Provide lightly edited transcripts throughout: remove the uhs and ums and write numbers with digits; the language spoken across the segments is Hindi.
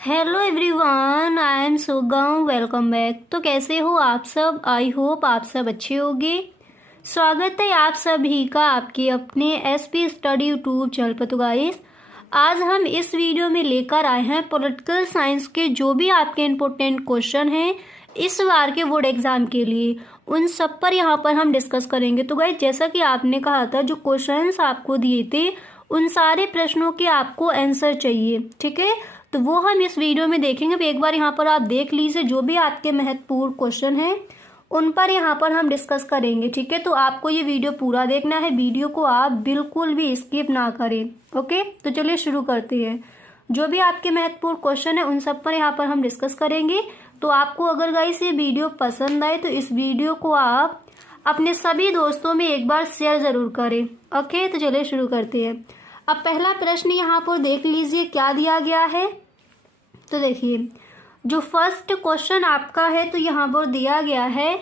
हेलो एवरीवन, आई एम सुगम। Welcome back. तो कैसे हो आप सब? आई होप आप सब अच्छे होंगे। स्वागत है आप सभी का आपके अपने एसपी स्टडी यूट्यूब चैनल पर। तो गाइस, आज हम इस वीडियो में लेकर आए हैं पॉलिटिकल साइंस के जो भी आपके इम्पोर्टेंट क्वेश्चन हैं इस बार के बोर्ड एग्जाम के लिए, उन सब पर यहाँ पर हम डिस्कस करेंगे। तो गाइस, जैसा कि आपने कहा था, जो क्वेश्चंस आपको दिए थे उन सारे प्रश्नों के आपको आंसर चाहिए, ठीक है। तो वो हम इस वीडियो में देखेंगे। अब एक बार यहाँ पर आप देख लीजिए, जो भी आपके महत्वपूर्ण क्वेश्चन हैं उन पर यहाँ पर हम डिस्कस करेंगे, ठीक है। तो आपको ये वीडियो पूरा देखना है, वीडियो को आप बिल्कुल भी स्किप ना करें, ओके। तो चलिए शुरू करते हैं। जो भी आपके महत्वपूर्ण क्वेश्चन है उन सब पर यहाँ पर हम डिस्कस करेंगे। तो आपको अगर गाइस ये वीडियो पसंद आए तो इस वीडियो को आप अपने सभी दोस्तों में एक बार शेयर जरूर करें, ओके। तो चलिए शुरू करते हैं। अब पहला प्रश्न यहाँ पर देख लीजिए क्या दिया गया है। तो देखिए, जो फर्स्ट क्वेश्चन आपका है तो यहाँ पर दिया गया है।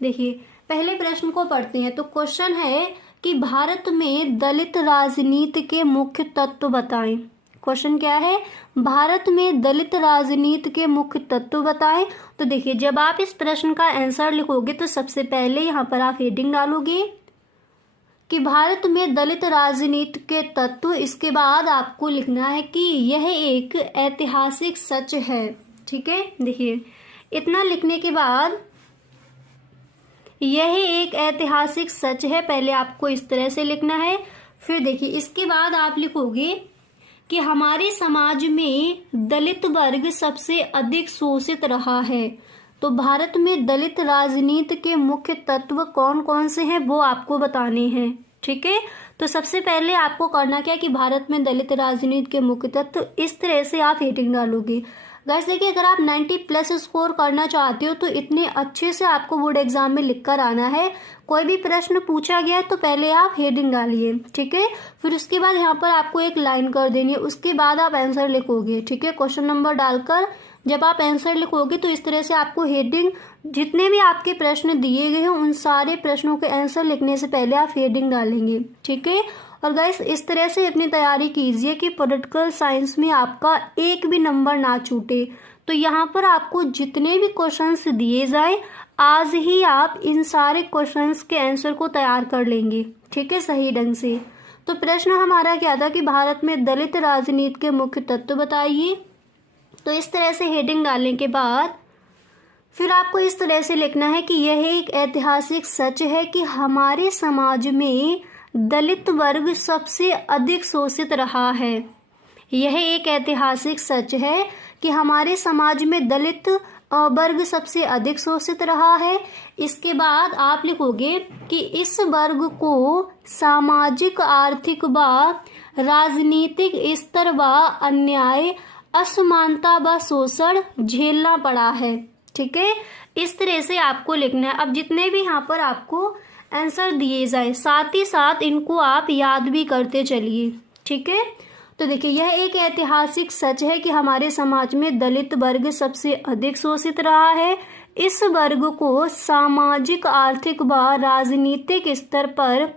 देखिए, पहले प्रश्न को पढ़ते हैं। तो क्वेश्चन है कि भारत में दलित राजनीति के मुख्य तत्व बताएं। क्वेश्चन क्या है? भारत में दलित राजनीति के मुख्य तत्व बताएं। तो देखिए, जब आप इस प्रश्न का आंसर लिखोगे तो सबसे पहले यहाँ पर आप हेडिंग डालोगे कि भारत में दलित राजनीति के तत्व। इसके बाद आपको लिखना है कि यह एक ऐतिहासिक सच है, ठीक है। देखिए, इतना लिखने के बाद यह एक ऐतिहासिक सच है, पहले आपको इस तरह से लिखना है। फिर देखिए, इसके बाद आप लिखोगे कि हमारे समाज में दलित वर्ग सबसे अधिक शोषित रहा है। तो भारत में दलित राजनीति के मुख्य तत्व कौन कौन से हैं वो आपको बताने हैं, ठीक है। तो सबसे पहले आपको करना क्या है कि भारत में दलित राजनीति के मुख्य तत्व, इस तरह से आप हेडिंग डालोगे। गाइस देखिए, अगर आप 90+ स्कोर करना चाहते हो तो इतने अच्छे से आपको बोर्ड एग्जाम में लिख कर आना है। कोई भी प्रश्न पूछा गया है तो पहले आप हेडिंग डालिए, ठीक है। फिर उसके बाद यहाँ पर आपको एक लाइन कर देनी है, उसके बाद आप आंसर लिखोगे, ठीक है। क्वेश्चन नंबर डालकर जब आप आंसर लिखोगे तो इस तरह से आपको हेडिंग, जितने भी आपके प्रश्न दिए गए हैं उन सारे प्रश्नों के आंसर लिखने से पहले आप हेडिंग डालेंगे, ठीक है। और गाइस, इस तरह से अपनी तैयारी कीजिए कि पॉलिटिकल साइंस में आपका एक भी नंबर ना छूटे। तो यहाँ पर आपको जितने भी क्वेश्चंस दिए जाए, आज ही आप इन सारे क्वेश्चंस के आंसर को तैयार कर लेंगे, ठीक है, सही ढंग से। तो प्रश्न हमारा क्या था कि भारत में दलित राजनीति के मुख्य तत्व बताइए। तो इस तरह से हेडिंग डालने के बाद फिर आपको इस तरह से लिखना है कि यह एक ऐतिहासिक सच है कि हमारे समाज में दलित वर्ग सबसे अधिक शोषित रहा है। यह एक ऐतिहासिक सच है कि हमारे समाज में दलित वर्ग सबसे अधिक शोषित रहा है। इसके बाद आप लिखोगे कि इस वर्ग को सामाजिक, आर्थिक व राजनीतिक स्तर व अन्याय, असमानता व शोषण झेलना पड़ा है, ठीक है। इस तरह से आपको लिखना है। अब जितने भी यहाँ पर आपको आंसर दिए जाए, साथ ही साथ इनको आप याद भी करते चलिए, ठीक है। तो देखिए, यह एक ऐतिहासिक सच है कि हमारे समाज में दलित वर्ग सबसे अधिक शोषित रहा है। इस वर्ग को सामाजिक, आर्थिक व राजनीतिक स्तर पर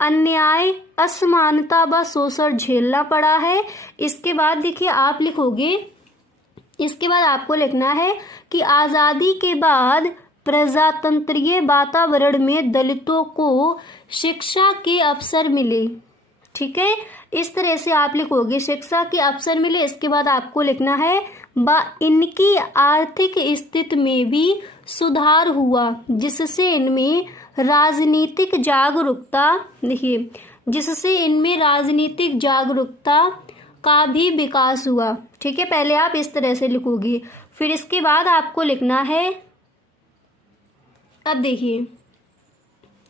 अन्याय, असमानता व शोषण झेलना पड़ा है। इसके बाद देखिए आप लिखोगे, इसके बाद आपको लिखना है कि आजादी के बाद प्रजातंत्रीय वातावरण में दलितों को शिक्षा के अवसर मिले, ठीक है। इस तरह से आप लिखोगे, शिक्षा के अवसर मिले। इसके बाद आपको लिखना है इनकी आर्थिक स्थिति में भी सुधार हुआ, जिससे इनमें राजनीतिक जागरूकता, देखिए, जिससे इनमें राजनीतिक जागरूकता का भी विकास हुआ, ठीक है। पहले आप इस तरह से लिखोगे। फिर इसके बाद आपको लिखना है, अब देखिए,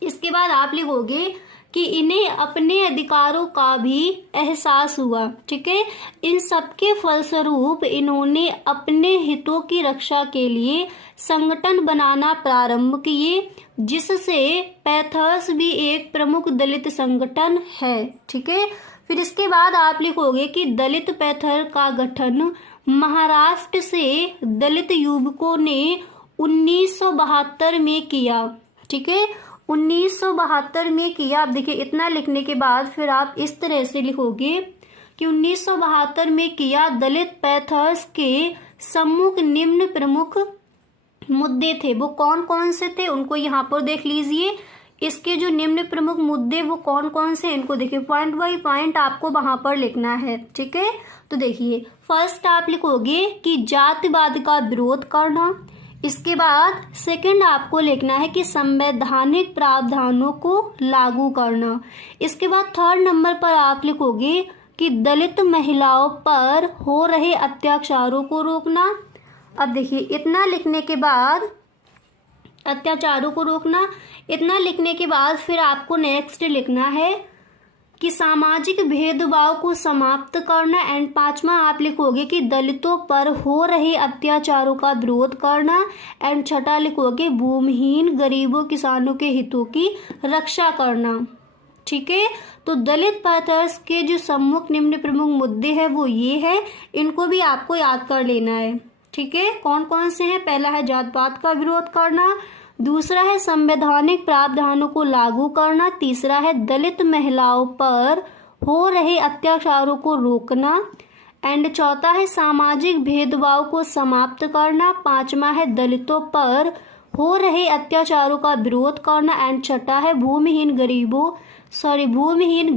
इसके बाद आप लिखोगे कि इन्हें अपने अधिकारों का भी एहसास हुआ, ठीक है। इन सबके फलस्वरूप इन्होंने अपने हितों की रक्षा के लिए संगठन बनाना प्रारंभ किए, जिससे पैथर्स भी एक प्रमुख दलित संगठन है, ठीक है। फिर इसके बाद आप लिखोगे कि दलित पैथर का गठन महाराष्ट्र से दलित युवकों ने 1972 में किया, ठीक है, 1972 में किया। अब देखिए, इतना लिखने के बाद फिर आप इस तरह से लिखोगे कि 1972 में किया। दलित पैंथर्स के सम्मुख निम्न प्रमुख मुद्दे थे। वो कौन कौन से थे उनको यहाँ पर देख लीजिए। इसके जो निम्न प्रमुख मुद्दे वो कौन कौन से, इनको देखिए पॉइंट बाय पॉइंट आपको वहां पर लिखना है। ठीक है, तो देखिए फर्स्ट आप लिखोगे कि जातिवाद का विरोध करना। इसके बाद सेकंड आपको लिखना है कि संवैधानिक प्रावधानों को लागू करना। इसके बाद थर्ड नंबर पर आप लिखोगे कि दलित महिलाओं पर हो रहे अत्याचारों को रोकना। अब देखिए इतना लिखने के बाद, अत्याचारों को रोकना, इतना लिखने के बाद फिर आपको नेक्स्ट लिखना है कि सामाजिक भेदभाव को समाप्त करना। एंड पांचवा आप लिखोगे कि दलितों पर हो रहे अत्याचारों का विरोध करना। एंड छठा लिखोगे भूमिहीन गरीबों किसानों के हितों की रक्षा करना। ठीक है, तो दलित पैंथर्स के जो सम्मुख निम्न प्रमुख मुद्दे हैं वो ये है, इनको भी आपको याद कर लेना है। ठीक है, कौन कौन से हैं? पहला है जात-पात का विरोध करना, दूसरा है संवैधानिक प्रावधानों को लागू करना, तीसरा है दलित महिलाओं पर हो रहे अत्याचारों को रोकना, एंड चौथा है सामाजिक भेदभाव को समाप्त करना, पांचवा है दलितों पर हो रहे अत्याचारों का विरोध करना, एंड छठा है भूमिहीन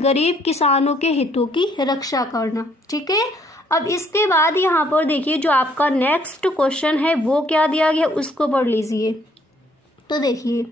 गरीब किसानों के हितों की रक्षा करना। ठीक है, अब इसके बाद यहाँ पर देखिए जो आपका नेक्स्ट क्वेश्चन है वो क्या दिया गया उसको पढ़ लीजिए। तो देखिए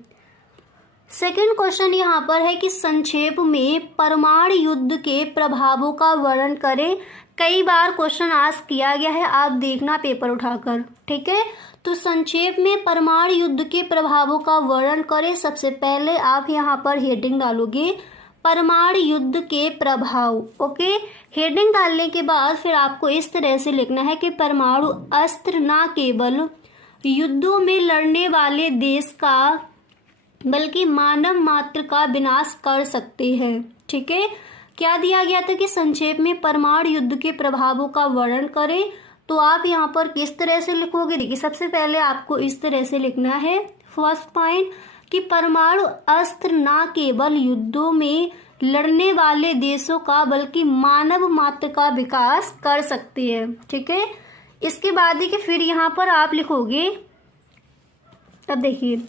सेकंड क्वेश्चन यहाँ पर है कि संक्षेप में परमाणु युद्ध के प्रभावों का वर्णन करें। कई बार क्वेश्चन आस्क किया गया है, आप देखना पेपर उठाकर। ठीक है, तो संक्षेप में परमाणु युद्ध के प्रभावों का वर्णन करें। सबसे पहले आप यहाँ पर हेडिंग डालोगे परमाणु युद्ध के प्रभाव। ओके, हेडिंग डालने के बाद फिर आपको इस तरह से लिखना है कि परमाणु अस्त्र न केवल युद्धों में लड़ने वाले देश का बल्कि मानव मात्र का विनाश कर सकते हैं। ठीक है, क्या दिया गया था कि संक्षेप में परमाणु युद्ध के प्रभावों का वर्णन करें। तो आप यहाँ पर किस तरह से लिखोगे? देखिए सबसे पहले आपको इस तरह से लिखना है फर्स्ट पॉइंट कि परमाणु अस्त्र न केवल युद्धों में लड़ने वाले देशों का बल्कि मानव मात्र का विकास कर सकते हैं। ठीक है, इसके बाद देखिए फिर यहाँ पर आप लिखोगे, अब देखिए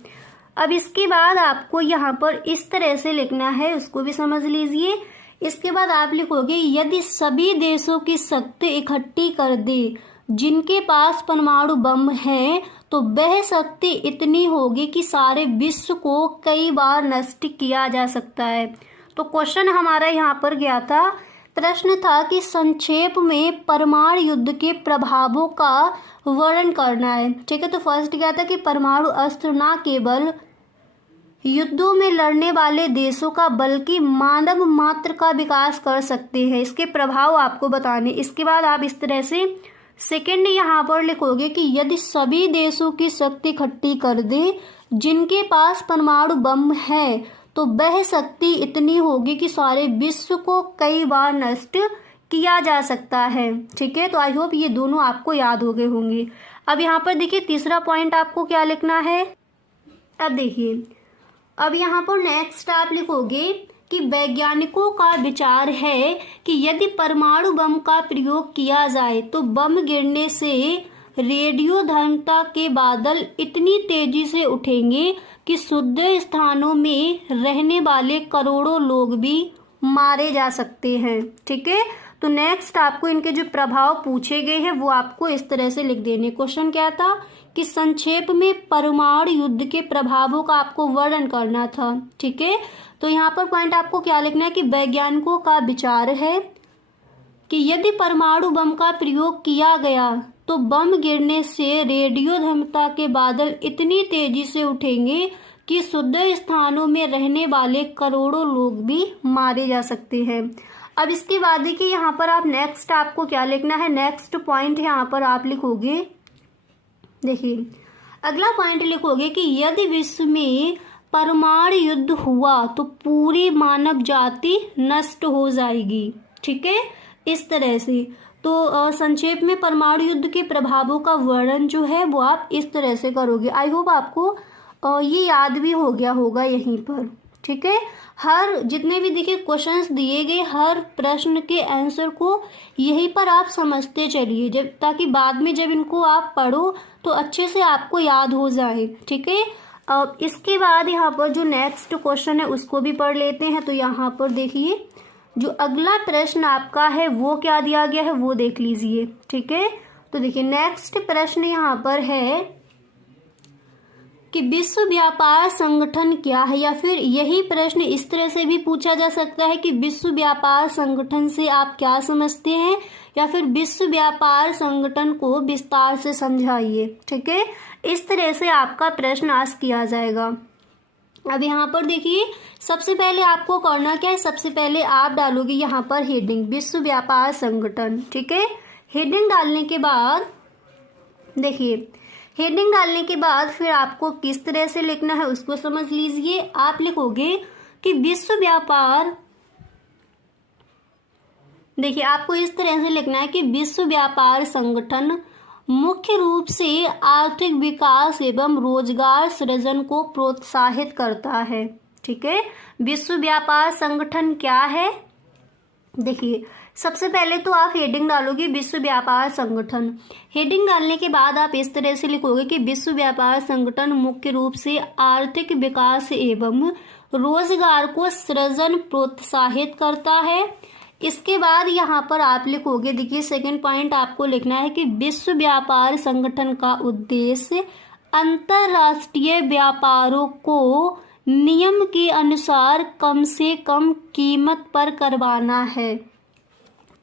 अब इसके बाद आपको यहाँ पर इस तरह से लिखना है, उसको भी समझ लीजिए। इसके बाद आप लिखोगे यदि सभी देशों की शक्ति इकट्ठी कर दे जिनके पास परमाणु बम है तो वह शक्ति इतनी होगी कि सारे विश्व को कई बार नष्ट किया जा सकता है। तो क्वेश्चन हमारा यहाँ पर गया था, प्रश्न था कि संक्षेप में परमाणु युद्ध के प्रभावों का वर्णन करना है। ठीक है, तो फर्स्ट क्या था कि परमाणु अस्त्र न केवल युद्धों में लड़ने वाले देशों का बल्कि मानव मात्र का विकास कर सकते हैं, इसके प्रभाव आपको बताने। इसके बाद आप इस तरह से सेकंड यहाँ पर लिखोगे कि यदि सभी देशों की शक्ति इकट्ठी कर दे जिनके पास परमाणु बम है तो वह शक्ति इतनी होगी कि सारे विश्व को कई बार नष्ट किया जा सकता है। ठीक है, तो आई होप ये दोनों आपको याद हो गए होंगे। अब यहाँ पर देखिए तीसरा पॉइंट आपको क्या लिखना है। अब देखिए अब यहाँ पर नेक्स्ट आप लिखोगे कि वैज्ञानिकों का विचार है कि यदि परमाणु बम का प्रयोग किया जाए तो बम गिरने से रेडियोधर्मिता के बादल इतनी तेजी से उठेंगे कि शुद्ध स्थानों में रहने वाले करोड़ों लोग भी मारे जा सकते हैं। ठीक है, तो नेक्स्ट आपको इनके जो प्रभाव पूछे गए हैं वो आपको इस तरह से लिख देने। क्वेश्चन क्या था कि संक्षेप में परमाणु युद्ध के प्रभावों का आपको वर्णन करना था। ठीक है, तो यहाँ पर पॉइंट आपको क्या लिखना है कि वैज्ञानिकों का विचार है कि यदि परमाणु बम का प्रयोग किया गया तो बम गिरने से रेडियोधर्मिता के बादल इतनी तेजी से उठेंगे कि शुद्ध स्थानों में रहने वाले करोड़ों लोग भी मारे जा सकते हैं। अब इसके बाद देखिए यहाँ पर आप नेक्स्ट आपको क्या लिखना है, नेक्स्ट पॉइंट यहाँ पर आप लिखोगे, देखिए अगला पॉइंट लिखोगे कि यदि विश्व में परमाणु युद्ध हुआ तो पूरी मानव जाति नष्ट हो जाएगी। ठीक है, इस तरह से तो संक्षेप में परमाणु युद्ध के प्रभावों का वर्णन जो है वो आप इस तरह से करोगे। आई होप आपको ये याद भी हो गया होगा यहीं पर। ठीक है। हर जितने भी देखिए क्वेश्चंस दिए गए, हर प्रश्न के आंसर को यहीं पर आप समझते चलिए, जब ताकि बाद में जब इनको आप पढ़ो तो अच्छे से आपको याद हो जाए। ठीक है। अब इसके बाद यहाँ पर जो नेक्स्ट क्वेश्चन है उसको भी पढ़ लेते हैं। तो यहाँ पर देखिए जो अगला प्रश्न आपका है वो क्या दिया गया है वो देख लीजिए। ठीक है। तो देखिए नेक्स्ट प्रश्न यहाँ पर है कि विश्व व्यापार संगठन क्या है, या फिर यही प्रश्न इस तरह से भी पूछा जा सकता है कि विश्व व्यापार संगठन से आप क्या समझते हैं, या फिर विश्व व्यापार संगठन को विस्तार से समझाइए। ठीक है। इस तरह से आपका प्रश्न आज किया जाएगा। अब यहाँ पर देखिए सबसे पहले आपको करना क्या है, सबसे पहले आप डालोगे यहाँ पर हेडिंग विश्व व्यापार संगठन। ठीक है। हेडिंग डालने के बाद देखिए, हेडिंग डालने के बाद फिर आपको किस तरह से लिखना है उसको समझ लीजिए। आप लिखोगे कि विश्व व्यापार, देखिए आपको इस तरह से लिखना है कि विश्व व्यापार संगठन मुख्य रूप से आर्थिक विकास एवं रोजगार सृजन को प्रोत्साहित करता है। ठीक है। विश्व व्यापार संगठन क्या है, देखिए सबसे पहले तो आप हेडिंग डालोगे विश्व व्यापार संगठन। हेडिंग डालने के बाद आप इस तरह से लिखोगे कि विश्व व्यापार संगठन मुख्य रूप से आर्थिक विकास एवं रोजगार को सृजन प्रोत्साहित करता है। इसके बाद यहाँ पर आप लिखोगे, देखिए सेकंड पॉइंट आपको लिखना है कि विश्व व्यापार संगठन का उद्देश्य अंतरराष्ट्रीय व्यापारों को नियम के अनुसार कम से कम कीमत पर करवाना है।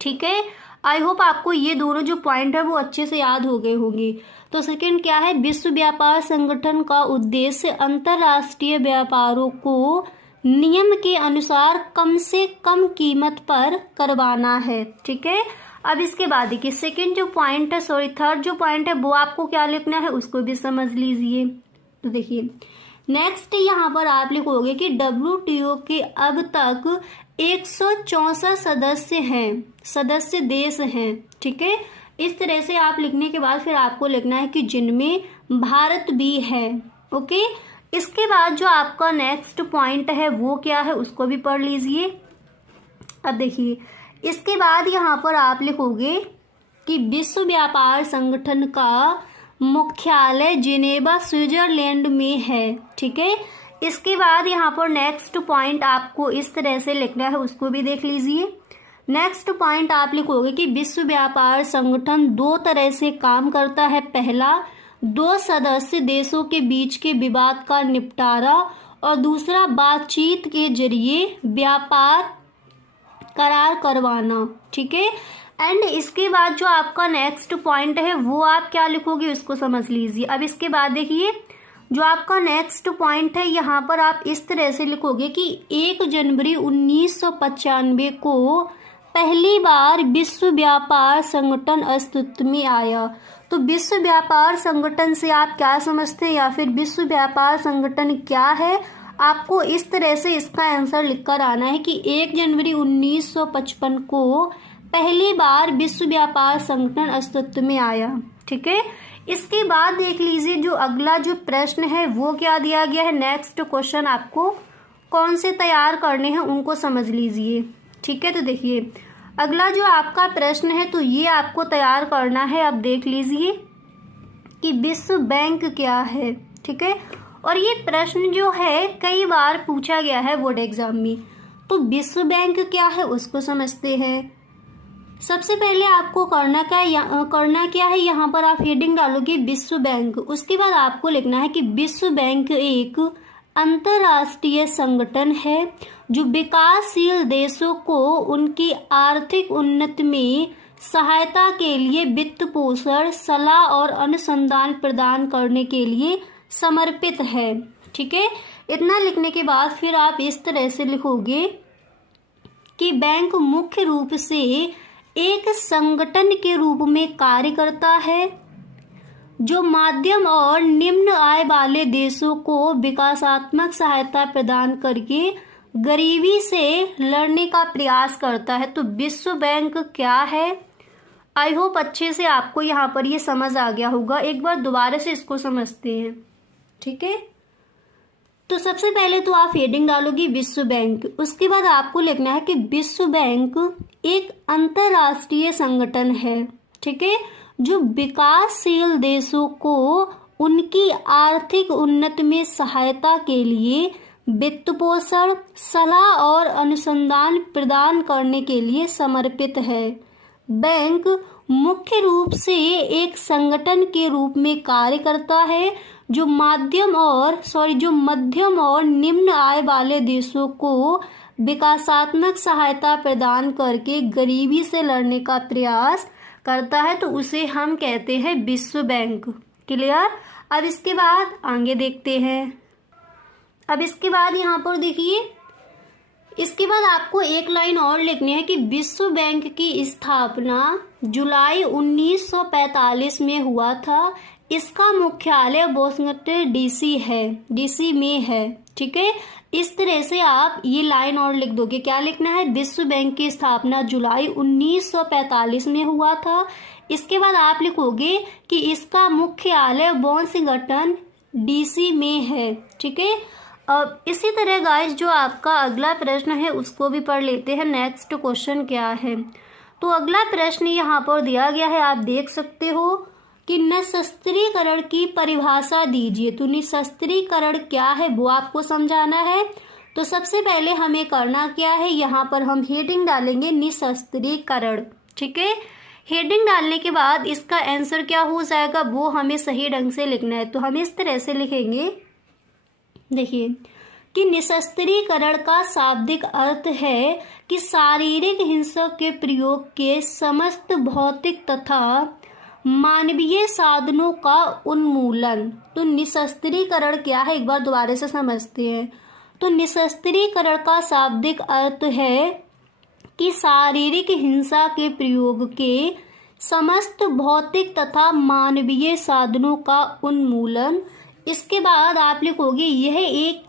ठीक है। आई होप आपको ये दोनों जो पॉइंट है वो अच्छे से याद हो गए होंगे। तो सेकंड क्या है, विश्व व्यापार संगठन का उद्देश्य अंतरराष्ट्रीय व्यापारों को नियम के अनुसार कम से कम कीमत पर करवाना है। ठीक है। अब इसके बाद देखिए सेकंड जो पॉइंट है, सॉरी थर्ड जो पॉइंट है वो आपको क्या लिखना है उसको भी समझ लीजिए। तो देखिए नेक्स्ट यहाँ पर आप लिखोगे कि WTO के अब तक 164 सदस्य देश हैं। ठीक है। इस तरह से आप लिखने के बाद फिर आपको लिखना है कि जिनमें भारत भी है। ओके। इसके बाद जो आपका नेक्स्ट पॉइंट है वो क्या है उसको भी पढ़ लीजिए। अब देखिए इसके बाद यहाँ पर आप लिखोगे कि विश्व व्यापार संगठन का मुख्यालय जिनेवा स्विट्जरलैंड में है। ठीक है। इसके बाद यहाँ पर नेक्स्ट पॉइंट आपको इस तरह से लिखना है उसको भी देख लीजिए। नेक्स्ट पॉइंट आप लिखोगे कि विश्व व्यापार संगठन दो तरह से काम करता है। पहला, दो सदस्य देशों के बीच के विवाद का निपटारा, और दूसरा बातचीत के जरिए व्यापार करार करवाना। ठीक है। एंड इसके बाद जो आपका नेक्स्ट पॉइंट है वो आप क्या लिखोगे उसको समझ लीजिए। अब इसके बाद देखिए जो आपका नेक्स्ट पॉइंट है यहाँ पर आप इस तरह से लिखोगे कि 1 जनवरी 1995 को पहली बार विश्व व्यापार संगठन अस्तित्व में आया। तो विश्व व्यापार संगठन से आप क्या समझते हैं, या फिर विश्व व्यापार संगठन क्या है, आपको इस तरह से इसका आंसर लिखकर आना है कि 1 जनवरी 1955 को पहली बार विश्व व्यापार संगठन अस्तित्व में आया। ठीक है। इसके बाद देख लीजिए जो अगला जो प्रश्न है वो क्या दिया गया है। नेक्स्ट क्वेश्चन आपको कौन से तैयार करने हैं उनको समझ लीजिए। ठीक है। तो देखिए अगला जो आपका प्रश्न है तो ये आपको तैयार करना है। अब देख लीजिए कि विश्व बैंक क्या है। ठीक है। और ये प्रश्न जो है कई बार पूछा गया है बोर्ड एग्जाम में। तो विश्व बैंक क्या है उसको समझते हैं। सबसे पहले आपको करना क्या है, यहाँ पर आप हेडिंग डालोगे विश्व बैंक। उसके बाद आपको लिखना है कि विश्व बैंक एक अंतर्राष्ट्रीय संगठन है जो विकासशील देशों को उनकी आर्थिक उन्नति में सहायता के लिए वित्त पोषण, सलाह और अनुसंधान प्रदान करने के लिए समर्पित है। ठीक है। इतना लिखने के बाद फिर आप इस तरह से लिखोगे कि बैंक मुख्य रूप से एक संगठन के रूप में कार्य करता है जो मध्यम और निम्न आय वाले देशों को विकासात्मक सहायता प्रदान करके गरीबी से लड़ने का प्रयास करता है। तो विश्व बैंक क्या है, आई होप अच्छे से आपको यहाँ पर ये समझ आ गया होगा। एक बार दोबारा से इसको समझते हैं। ठीक है। तो सबसे पहले तो आप हेडिंग डालोगी विश्व बैंक, उसके बाद आपको लिखना है कि विश्व बैंक एक अंतरराष्ट्रीय संगठन है, ठीक है, जो विकासशील देशों को उनकी आर्थिक उन्नति में सहायता के लिए वित्त पोषण, सलाह और अनुसंधान प्रदान करने के लिए समर्पित है। बैंक मुख्य रूप से एक संगठन के रूप में कार्य करता है जो मध्यम और निम्न आय वाले देशों को विकासात्मक सहायता प्रदान करके गरीबी से लड़ने का प्रयास करता है, तो उसे हम कहते हैं विश्व बैंक। क्लियर। अब इसके बाद आगे देखते हैं। अब इसके बाद यहाँ पर देखिए, इसके बाद आपको एक लाइन और लिखनी है कि विश्व बैंक की स्थापना जुलाई 1945 में हुआ था। इसका मुख्यालय वाशिंगटन डीसी में है, ठीक है। इस तरह से आप ये लाइन और लिख दोगे। क्या लिखना है? विश्व बैंक की स्थापना जुलाई 1945 में हुआ था। इसके बाद आप लिखोगे कि इसका मुख्यालय वाशिंगटन डीसी में है, ठीक है। अब इसी तरह गाइस जो आपका अगला प्रश्न है उसको भी पढ़ लेते हैं। नेक्स्ट क्वेश्चन क्या है? तो अगला प्रश्न यहाँ पर दिया गया है, आप देख सकते हो कि निशस्त्रीकरण की परिभाषा दीजिए। तो निशस्त्रीकरण क्या है वो आपको समझाना है। तो सबसे पहले हमें करना क्या है, यहाँ पर हम हेडिंग डालेंगे निशस्त्रीकरण, ठीक है। हेडिंग डालने के बाद इसका आंसर क्या हो जाएगा वो हमें सही ढंग से लिखना है। तो हम इस तरह से लिखेंगे, देखिए कि निशस्त्रीकरण का शाब्दिक अर्थ है कि शारीरिक हिंसा के प्रयोग के समस्त भौतिक तथा मानवीय साधनों का उन्मूलन। तो निशस्त्रीकरण क्या है एक बार दोबारा से समझते हैं। तो निशस्त्रीकरण का शाब्दिक अर्थ है कि शारीरिक हिंसा के प्रयोग के समस्त भौतिक तथा मानवीय साधनों का उन्मूलन। इसके बाद आप लिखोगे यह एक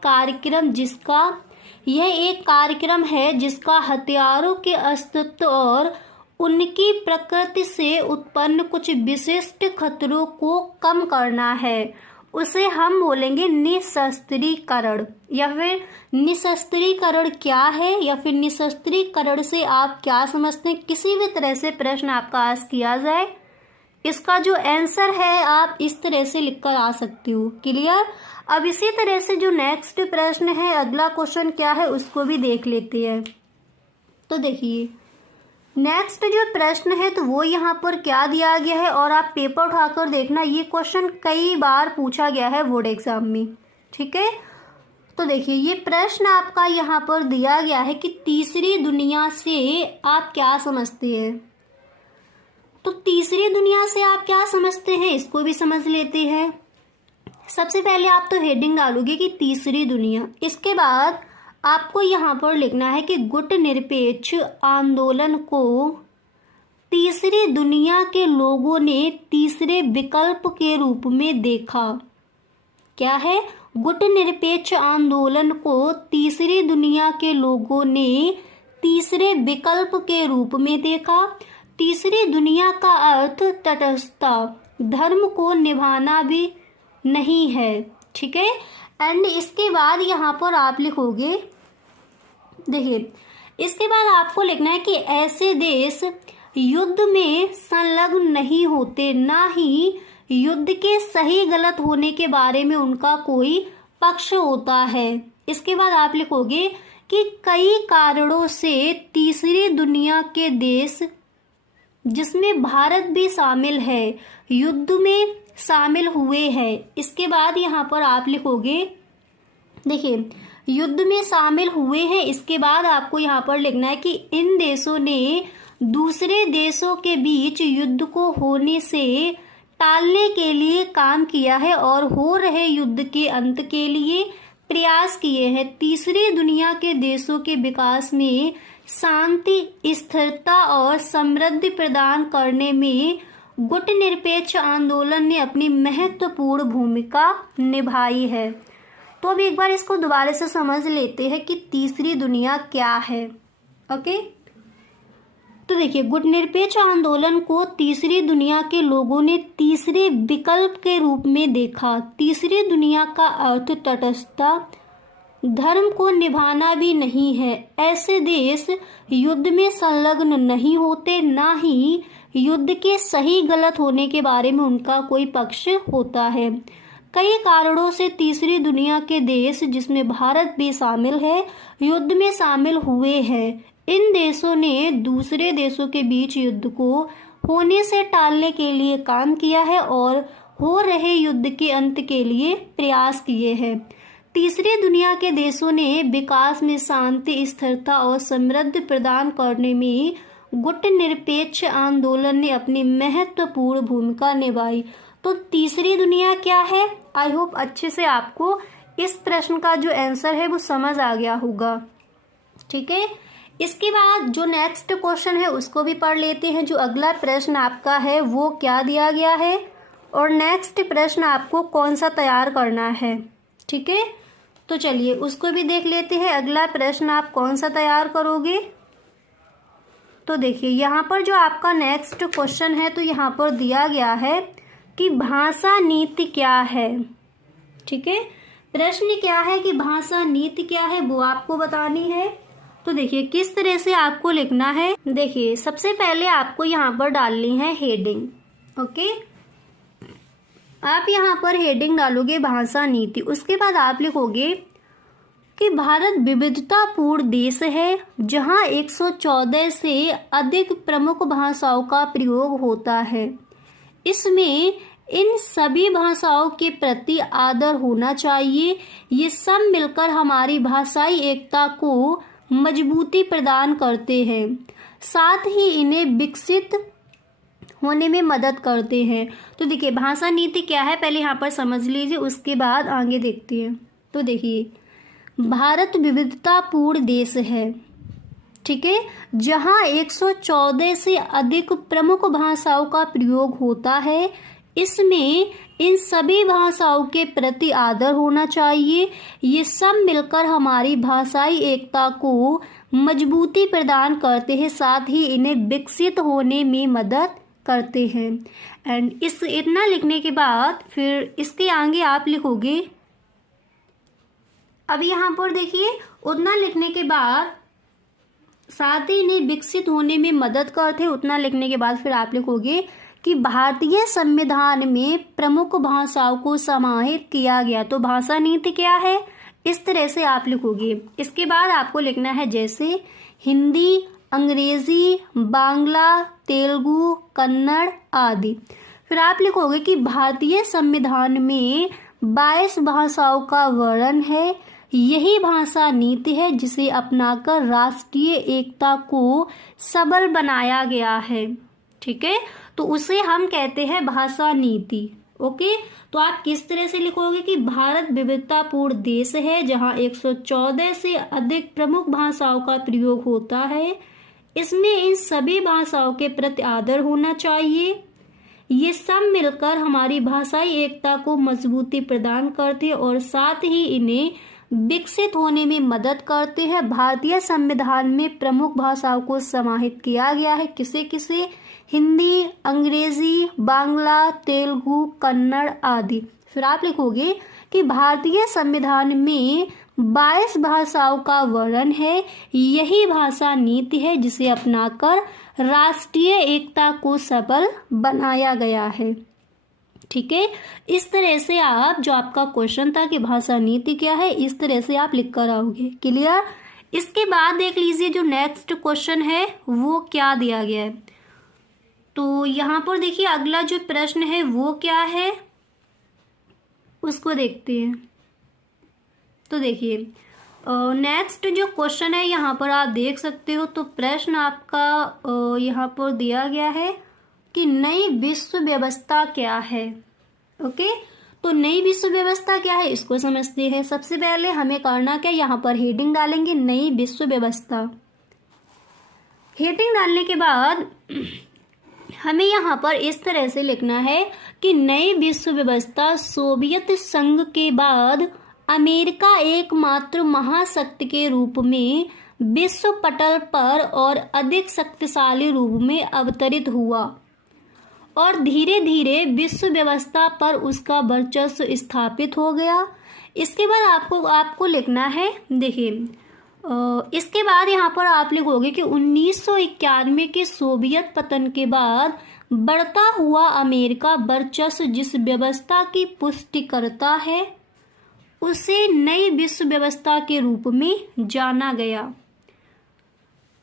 कार्यक्रम है जिसका हथियारों के अस्तित्व और उनकी प्रकृति से उत्पन्न कुछ विशिष्ट खतरों को कम करना है। उसे हम बोलेंगे निशस्त्रीकरण। या फिर निशस्त्रीकरण क्या है या फिर निशस्त्रीकरण से आप क्या समझते हैं, किसी भी तरह से प्रश्न आपका आज किया जाए, इसका जो आंसर है आप इस तरह से लिखकर आ सकते हो। क्लियर। अब इसी तरह से जो नेक्स्ट प्रश्न है, अगला क्वेश्चन क्या है उसको भी देख लेते हैं। तो देखिए नेक्स्ट जो प्रश्न है तो वो यहाँ पर क्या दिया गया है, और आप पेपर उठाकर देखना, ये क्वेश्चन कई बार पूछा गया है बोर्ड एग्जाम में, ठीक है। तो देखिए ये प्रश्न आपका यहाँ पर दिया गया है कि तीसरी दुनिया से आप क्या समझते हैं। तो तीसरी दुनिया से आप क्या समझते हैं इसको भी समझ लेते हैं। सबसे पहले आप तो हेडिंग डालोगे कि तीसरी दुनिया। इसके बाद आपको यहाँ पर लिखना है कि गुट निरपेक्ष आंदोलन को तीसरी दुनिया के लोगों ने तीसरे विकल्प के रूप में देखा। क्या है? गुट निरपेक्ष आंदोलन को तीसरी दुनिया के लोगों ने तीसरे विकल्प के रूप में देखा। तीसरी दुनिया का अर्थ तटस्थता, धर्म को निभाना भी नहीं है, ठीक है। एंड इसके बाद यहाँ पर आप लिखोगे, देखिए इसके बाद आपको लिखना है कि ऐसे देश युद्ध में संलग्न नहीं होते, ना ही युद्ध के सही गलत होने के बारे में उनका कोई पक्ष होता है। इसके बाद आप लिखोगे कि कई कारणों से तीसरी दुनिया के देश, जिसमें भारत भी शामिल है, युद्ध में शामिल हुए हैं। इसके बाद यहाँ पर आप लिखोगे, देखिए युद्ध में शामिल हुए हैं। इसके बाद आपको यहाँ पर लिखना है कि इन देशों ने दूसरे देशों के बीच युद्ध को होने से टालने के लिए काम किया है और हो रहे युद्ध के अंत के लिए प्रयास किए हैं। तीसरी दुनिया के देशों के विकास में शांति, स्थिरता और समृद्धि प्रदान करने में गुट निरपेक्ष आंदोलन ने अपनी महत्वपूर्ण भूमिका निभाई है। तो अब एक बार इसको दोबारा से समझ लेते हैं कि तीसरी दुनिया क्या है। ओके, तो देखिए गुट निरपेक्ष आंदोलन को तीसरी दुनिया के लोगों ने तीसरे विकल्प के रूप में देखा। तीसरी दुनिया का अर्थ तटस्थता, धर्म को निभाना भी नहीं है। ऐसे देश युद्ध में संलग्न नहीं होते, ना ही युद्ध के सही गलत होने के बारे में उनका कोई पक्ष होता है। कई कारणों से तीसरी दुनिया के देश, जिसमें भारत भी शामिल है, युद्ध में शामिल हुए हैं। इन देशों ने दूसरे देशों के बीच युद्ध को होने से टालने के लिए काम किया है और हो रहे युद्ध के अंत के लिए प्रयास किए हैं। तीसरी दुनिया के देशों ने विकास में शांति, स्थिरता और समृद्धि प्रदान करने में गुटनिरपेक्ष आंदोलन ने अपनी महत्वपूर्ण भूमिका निभाई। तो तीसरी दुनिया क्या है? आई होप अच्छे से आपको इस प्रश्न का जो आंसर है वो समझ आ गया होगा। ठीक है, इसके बाद जो नेक्स्ट क्वेश्चन है उसको भी पढ़ लेते हैं। जो अगला प्रश्न आपका है वो क्या दिया गया है और नेक्स्ट प्रश्न आपको कौन सा तैयार करना है। ठीक है, तो चलिए उसको भी देख लेते हैं। अगला प्रश्न आप कौन सा तैयार करोगे? तो देखिए यहाँ पर जो आपका नेक्स्ट क्वेश्चन है, तो यहाँ पर दिया गया है कि भाषा नीति क्या है। ठीक है, प्रश्न क्या है कि भाषा नीति क्या है वो आपको बतानी है। तो देखिए किस तरह से आपको लिखना है। देखिए सबसे पहले आपको यहाँ पर डालनी है हेडिंग। ओके, आप यहाँ पर हेडिंग डालोगे भाषा नीति। उसके बाद आप लिखोगे कि भारत विविधतापूर्ण देश है जहाँ 114 से अधिक प्रमुख भाषाओं का प्रयोग होता है। इसमें इन सभी भाषाओं के प्रति आदर होना चाहिए। ये सब मिलकर हमारी भाषाई एकता को मजबूती प्रदान करते हैं, साथ ही इन्हें विकसित होने में मदद करते हैं। तो देखिए भाषा नीति क्या है पहले यहाँ पर समझ लीजिए, उसके बाद आगे देखते हैं। तो देखिए भारत विविधतापूर्ण देश है, ठीक है, जहाँ 114 से अधिक प्रमुख भाषाओं का प्रयोग होता है। इसमें इन सभी भाषाओं के प्रति आदर होना चाहिए। ये सब मिलकर हमारी भाषाई एकता को मजबूती प्रदान करते हैं, साथ ही इन्हें विकसित होने में मदद करते हैं। एंड इस इतना लिखने के बाद फिर इसके आगे आप लिखोगे, अब यहाँ पर देखिए उतना लिखने के बाद साथ ही इन्हें विकसित होने में मदद करते हैं। उतना लिखने के बाद फिर आप लिखोगे कि भारतीय संविधान में प्रमुख भाषाओं को समाहित किया गया। तो भाषा नीति क्या है इस तरह से आप लिखोगे। इसके बाद आपको लिखना है जैसे हिंदी, अंग्रेजी, बांग्ला, तेलुगु, कन्नड़ आदि। फिर आप लिखोगे कि भारतीय संविधान में 22 भाषाओं का वर्णन है। यही भाषा नीति है जिसे अपनाकर राष्ट्रीय एकता को सबल बनाया गया है। ठीक है, तो उसे हम कहते हैं भाषा नीति। ओके, तो आप किस तरह से लिखोगे कि भारत विविधतापूर्ण देश है जहां 114 से अधिक प्रमुख भाषाओं का प्रयोग होता है। इसमें इन सभी भाषाओं के प्रति आदर होना चाहिए। ये सब मिलकर हमारी भाषाई एकता को मजबूती प्रदान करते हैं और साथ ही इन्हें विकसित होने में मदद करते हैं। भारतीय संविधान में प्रमुख भाषाओं को समाहित किया गया है। किसे किसे? हिंदी, अंग्रेजी, बांग्ला, तेलुगु, कन्नड़ आदि। फिर आप लिखोगे कि भारतीय संविधान में 22 भाषाओं का वर्णन है। यही भाषा नीति है जिसे अपनाकर राष्ट्रीय एकता को सबल बनाया गया है। ठीक है, इस तरह से आप जो आपका क्वेश्चन था कि भाषा नीति क्या है, इस तरह से आप लिख कर आओगे। क्लियर? इसके बाद देख लीजिए जो नेक्स्ट क्वेश्चन है वो क्या दिया गया है। तो यहाँ पर देखिए अगला जो प्रश्न है वो क्या है उसको देखते हैं। तो देखिए नेक्स्ट जो क्वेश्चन है यहाँ पर आप देख सकते हो। तो प्रश्न आपका यहाँ पर दिया गया है कि नई विश्व व्यवस्था क्या है। ओके, तो नई विश्व व्यवस्था क्या है इसको समझते हैं। सबसे पहले हमें करना क्या, यहाँ पर हेडिंग डालेंगे नई विश्व व्यवस्था। हेडिंग डालने के बाद हमें यहाँ पर इस तरह से लिखना है कि नई विश्व व्यवस्था सोवियत संघ के बाद अमेरिका एकमात्र महाशक्ति के रूप में विश्व पटल पर और अधिक शक्तिशाली रूप में अवतरित हुआ और धीरे धीरे विश्व व्यवस्था पर उसका वर्चस्व स्थापित हो गया। इसके बाद आपको लिखना है, देखिए इसके बाद यहाँ पर आप लिखोगे कि 1991 के सोवियत पतन के बाद बढ़ता हुआ अमेरिका वर्चस्व जिस व्यवस्था की पुष्टि करता है उसे नई विश्व व्यवस्था के रूप में जाना गया।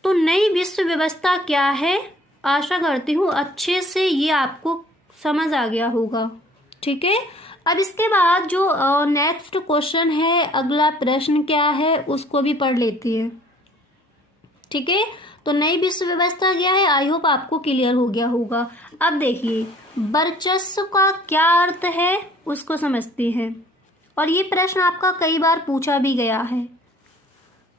तो नई विश्व व्यवस्था क्या है, आशा करती हूँ अच्छे से ये आपको समझ आ गया होगा। ठीक है, अब इसके बाद जो नेक्स्ट क्वेश्चन है, अगला प्रश्न क्या है उसको भी पढ़ लेती है। ठीक है, तो नई विश्व व्यवस्था क्या है, आई होप आपको क्लियर हो गया होगा। अब देखिए वर्चस्व का क्या अर्थ है उसको समझते हैं, और ये प्रश्न आपका कई बार पूछा भी गया है।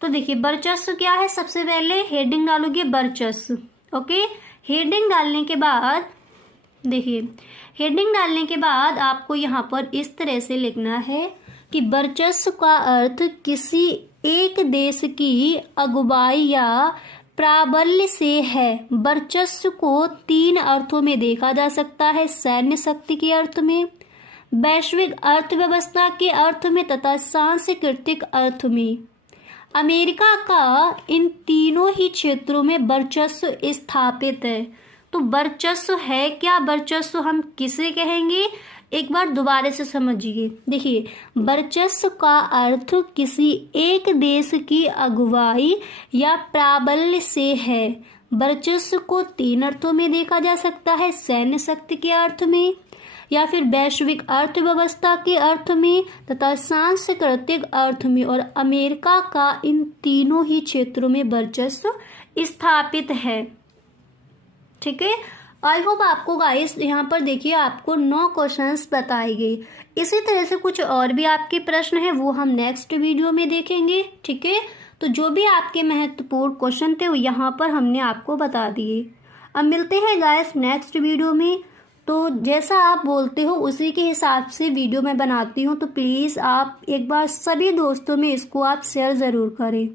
तो देखिए वर्चस्व क्या है, सबसे पहले हेडिंग डालोगे वर्चस्व। ओके, हेडिंग डालने के बाद देखिए, हेडिंग डालने के बाद आपको यहाँ पर इस तरह से लिखना है कि वर्चस्व का अर्थ किसी एक देश की अगुवाई या प्राबल्य से है। वर्चस्व को 3 अर्थों में देखा जा सकता है, सैन्य शक्ति के अर्थ में, वैश्विक अर्थव्यवस्था के अर्थ में तथा सांस्कृतिक अर्थ में। अमेरिका का इन तीनों ही क्षेत्रों में वर्चस्व स्थापित है। तो वर्चस्व है क्या, वर्चस्व हम किसे कहेंगे, एक बार दोबारा से समझिए। देखिए वर्चस्व का अर्थ किसी एक देश की अगुवाई या प्राबल्य से है। वर्चस्व को 3 अर्थों में देखा जा सकता है, सैन्य शक्ति के अर्थ में या फिर वैश्विक अर्थव्यवस्था के अर्थ में तथा सांस्कृतिक अर्थ में, और अमेरिका का इन तीनों ही क्षेत्रों में वर्चस्व स्थापित है। ठीक है, आई होप आपको गाइस यहाँ पर देखिए आपको 9 क्वेश्चंस बताए गए। इसी तरह से कुछ और भी आपके प्रश्न हैं वो हम नेक्स्ट वीडियो में देखेंगे। ठीक है, तो जो भी आपके महत्वपूर्ण क्वेश्चन थे वो यहाँ पर हमने आपको बता दिए। अब मिलते हैं गाइस नेक्स्ट वीडियो में। तो जैसा आप बोलते हो उसी के हिसाब से वीडियो मैं बनाती हूँ, तो प्लीज़ आप एक बार सभी दोस्तों में इसको आप शेयर ज़रूर करें।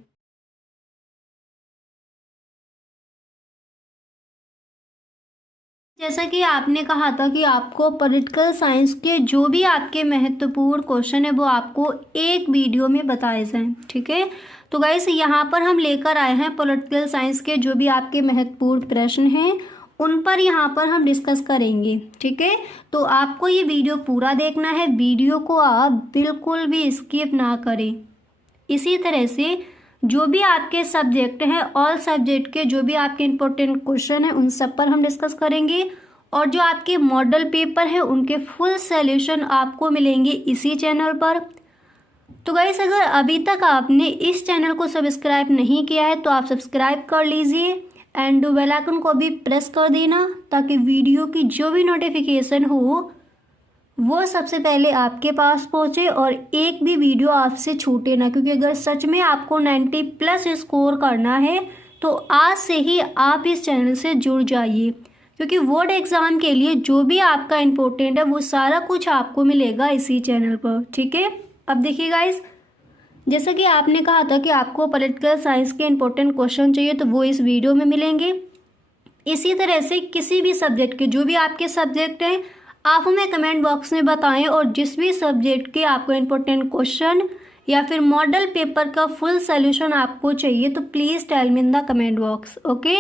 जैसा कि आपने कहा था कि आपको पॉलिटिकल साइंस के जो भी आपके महत्वपूर्ण क्वेश्चन है वो आपको एक वीडियो में बताए जाएं। ठीक है, तो गाइस यहाँ पर हम लेकर आए हैं पॉलिटिकल साइंस के जो भी आपके महत्वपूर्ण प्रश्न हैं उन पर यहाँ पर हम डिस्कस करेंगे। ठीक है, तो आपको ये वीडियो पूरा देखना है, वीडियो को आप बिल्कुल भी स्किप ना करें। इसी तरह से जो भी आपके सब्जेक्ट हैं, ऑल सब्जेक्ट के जो भी आपके इम्पोर्टेंट क्वेश्चन हैं उन सब पर हम डिस्कस करेंगे, और जो आपके मॉडल पेपर हैं उनके फुल सॉल्यूशन आपको मिलेंगे इसी चैनल पर। तो गाइस अगर अभी तक आपने इस चैनल को सब्सक्राइब नहीं किया है तो आप सब्सक्राइब कर लीजिए एंड बेल आइकन को भी प्रेस कर देना, ताकि वीडियो की जो भी नोटिफिकेशन हो वो सबसे पहले आपके पास पहुंचे और एक भी वीडियो आपसे छूटे ना। क्योंकि अगर सच में आपको 90+ स्कोर करना है तो आज से ही आप इस चैनल से जुड़ जाइए, क्योंकि बोर्ड एग्ज़ाम के लिए जो भी आपका इम्पोर्टेंट है वो सारा कुछ आपको मिलेगा इसी चैनल पर। ठीक है, अब देखिए गाइस, जैसा कि आपने कहा था कि आपको पॉलिटिकल साइंस के इम्पोर्टेंट क्वेश्चन चाहिए तो वो इस वीडियो में मिलेंगे। इसी तरह से किसी भी सब्जेक्ट के जो भी आपके सब्जेक्ट हैं आप हमें कमेंट बॉक्स में बताएं, और जिस भी सब्जेक्ट के आपको इम्पोर्टेंट क्वेश्चन या फिर मॉडल पेपर का फुल सॉल्यूशन आपको चाहिए तो please tell me in the comment box. Okay,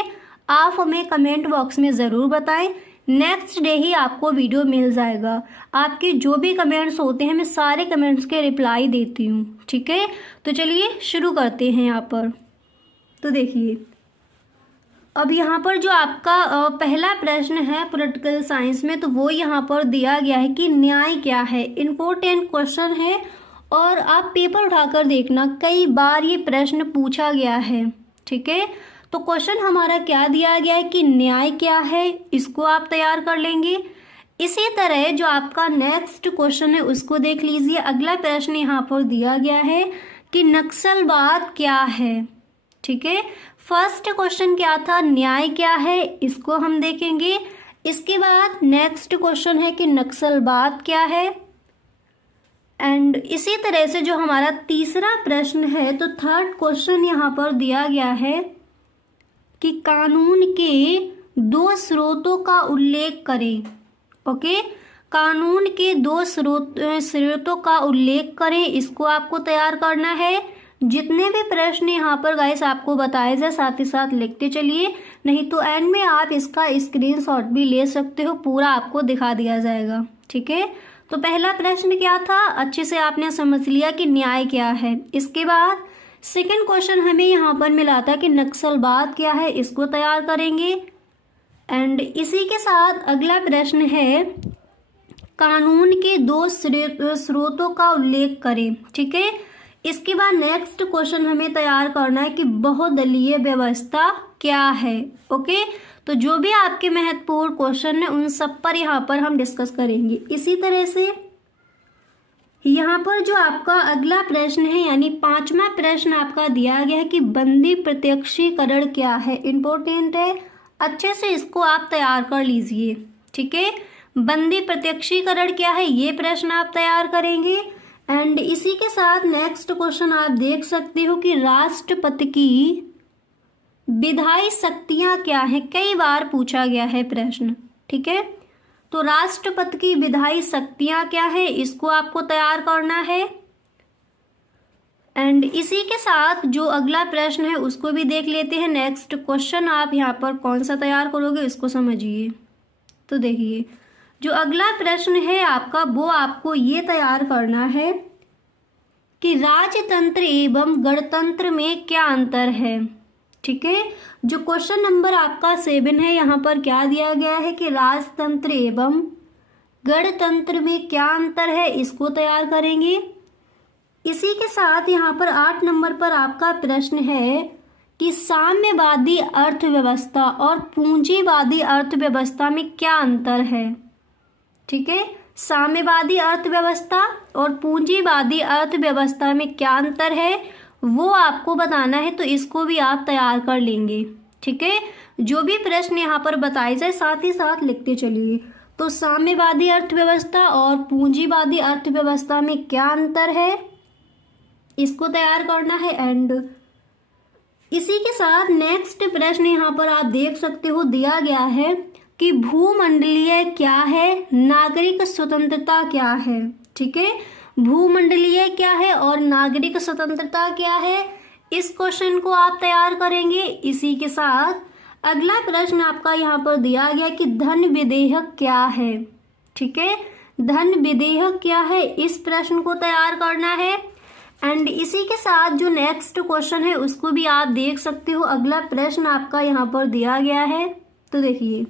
आप हमें कमेंट बॉक्स में ज़रूर बताएं, नेक्स्ट डे ही आपको वीडियो मिल जाएगा। आपके जो भी कमेंट्स होते हैं मैं सारे कमेंट्स के रिप्लाई देती हूँ। ठीक है, तो चलिए शुरू करते हैं यहाँ पर। तो देखिए अब यहाँ पर जो आपका पहला प्रश्न है पॉलिटिकल साइंस में, तो वो यहाँ पर दिया गया है कि न्याय क्या है। इम्पोर्टेंट क्वेश्चन है और आप पेपर उठाकर देखना, कई बार ये प्रश्न पूछा गया है। ठीक है, तो क्वेश्चन हमारा क्या दिया गया है कि न्याय क्या है, इसको आप तैयार कर लेंगे। इसी तरह जो आपका नेक्स्ट क्वेश्चन है उसको देख लीजिए। अगला प्रश्न यहाँ पर दिया गया है कि नक्सलवाद क्या है। ठीक है, फर्स्ट क्वेश्चन क्या था, न्याय क्या है, इसको हम देखेंगे। इसके बाद नेक्स्ट क्वेश्चन है कि नक्सलवाद क्या है, एंड इसी तरह से जो हमारा तीसरा प्रश्न है, तो थर्ड क्वेश्चन यहाँ पर दिया गया है कि कानून के 2 स्रोतों का उल्लेख करें। ओके, कानून के दो स्रोतों का उल्लेख करें, इसको आपको तैयार करना है। जितने भी प्रश्न यहाँ पर गाइस आपको बताए जाए साथ ही साथ लिखते चलिए, नहीं तो एंड में आप इसका स्क्रीनशॉट भी ले सकते हो, पूरा आपको दिखा दिया जाएगा। ठीक है, तो पहला प्रश्न क्या था, अच्छे से आपने समझ लिया कि न्याय क्या है। इसके बाद सेकंड क्वेश्चन हमें यहाँ पर मिला था कि नक्सलवाद क्या है, इसको तैयार करेंगे। एंड इसी के साथ अगला प्रश्न है कानून के दो स्रोतों का उल्लेख करें। ठीक है, इसके बाद नेक्स्ट क्वेश्चन हमें तैयार करना है कि बहुदलीय व्यवस्था क्या है। ओके, तो जो भी आपके महत्वपूर्ण क्वेश्चन है उन सब पर यहाँ पर हम डिस्कस करेंगे। इसी तरह से यहाँ पर जो आपका अगला प्रश्न है यानी पांचवा प्रश्न आपका दिया गया है कि बंदी प्रत्यक्षीकरण क्या है, इंपॉर्टेंट है, अच्छे से इसको आप तैयार कर लीजिए। ठीक है, बंदी प्रत्यक्षीकरण क्या है, ये प्रश्न आप तैयार करेंगे। एंड इसी के साथ नेक्स्ट क्वेश्चन आप देख सकते हो कि राष्ट्रपति की विधायी शक्तियां क्या है, कई बार पूछा गया है प्रश्न। ठीक है, तो राष्ट्रपति की विधायी शक्तियां क्या है, इसको आपको तैयार करना है। एंड इसी के साथ जो अगला प्रश्न है उसको भी देख लेते हैं। नेक्स्ट क्वेश्चन आप यहाँ पर कौन सा तैयार करोगे इसको समझिए। तो देखिए जो अगला प्रश्न है आपका वो आपको ये तैयार करना है कि राजतंत्र एवं गणतंत्र में क्या अंतर है। ठीक है, जो क्वेश्चन नंबर आपका 7 है यहाँ पर क्या दिया गया है कि राजतंत्र एवं गणतंत्र में क्या अंतर है, इसको तैयार करेंगे। इसी के साथ यहाँ पर 8 नंबर पर आपका प्रश्न है कि साम्यवादी अर्थव्यवस्था और पूंजीवादी अर्थव्यवस्था में क्या अंतर है। ठीक है, साम्यवादी अर्थव्यवस्था और पूंजीवादी अर्थव्यवस्था में क्या अंतर है वो आपको बताना है, तो इसको भी आप तैयार कर लेंगे। ठीक है, जो भी प्रश्न यहाँ पर बताए जाए साथ ही साथ लिखते चलिए। तो साम्यवादी अर्थव्यवस्था और पूंजीवादी अर्थव्यवस्था में क्या अंतर है, इसको तैयार करना है। एंड इसी के साथ नेक्स्ट प्रश्न यहाँ पर आप देख सकते हो दिया गया है कि भूमंडलीय क्या है, नागरिक स्वतंत्रता क्या है। ठीक है, भूमंडलीय क्या है और नागरिक स्वतंत्रता क्या है, इस क्वेश्चन को आप तैयार करेंगे। इसी के साथ अगला प्रश्न आपका यहाँ पर दिया गया कि धन विधेयक क्या है। ठीक है, धन विधेयक क्या है, इस प्रश्न को तैयार करना है। एंड इसी के साथ जो नेक्स्ट क्वेश्चन है उसको भी आप देख सकते हो। अगला प्रश्न आपका यहाँ पर दिया गया है, तो देखिए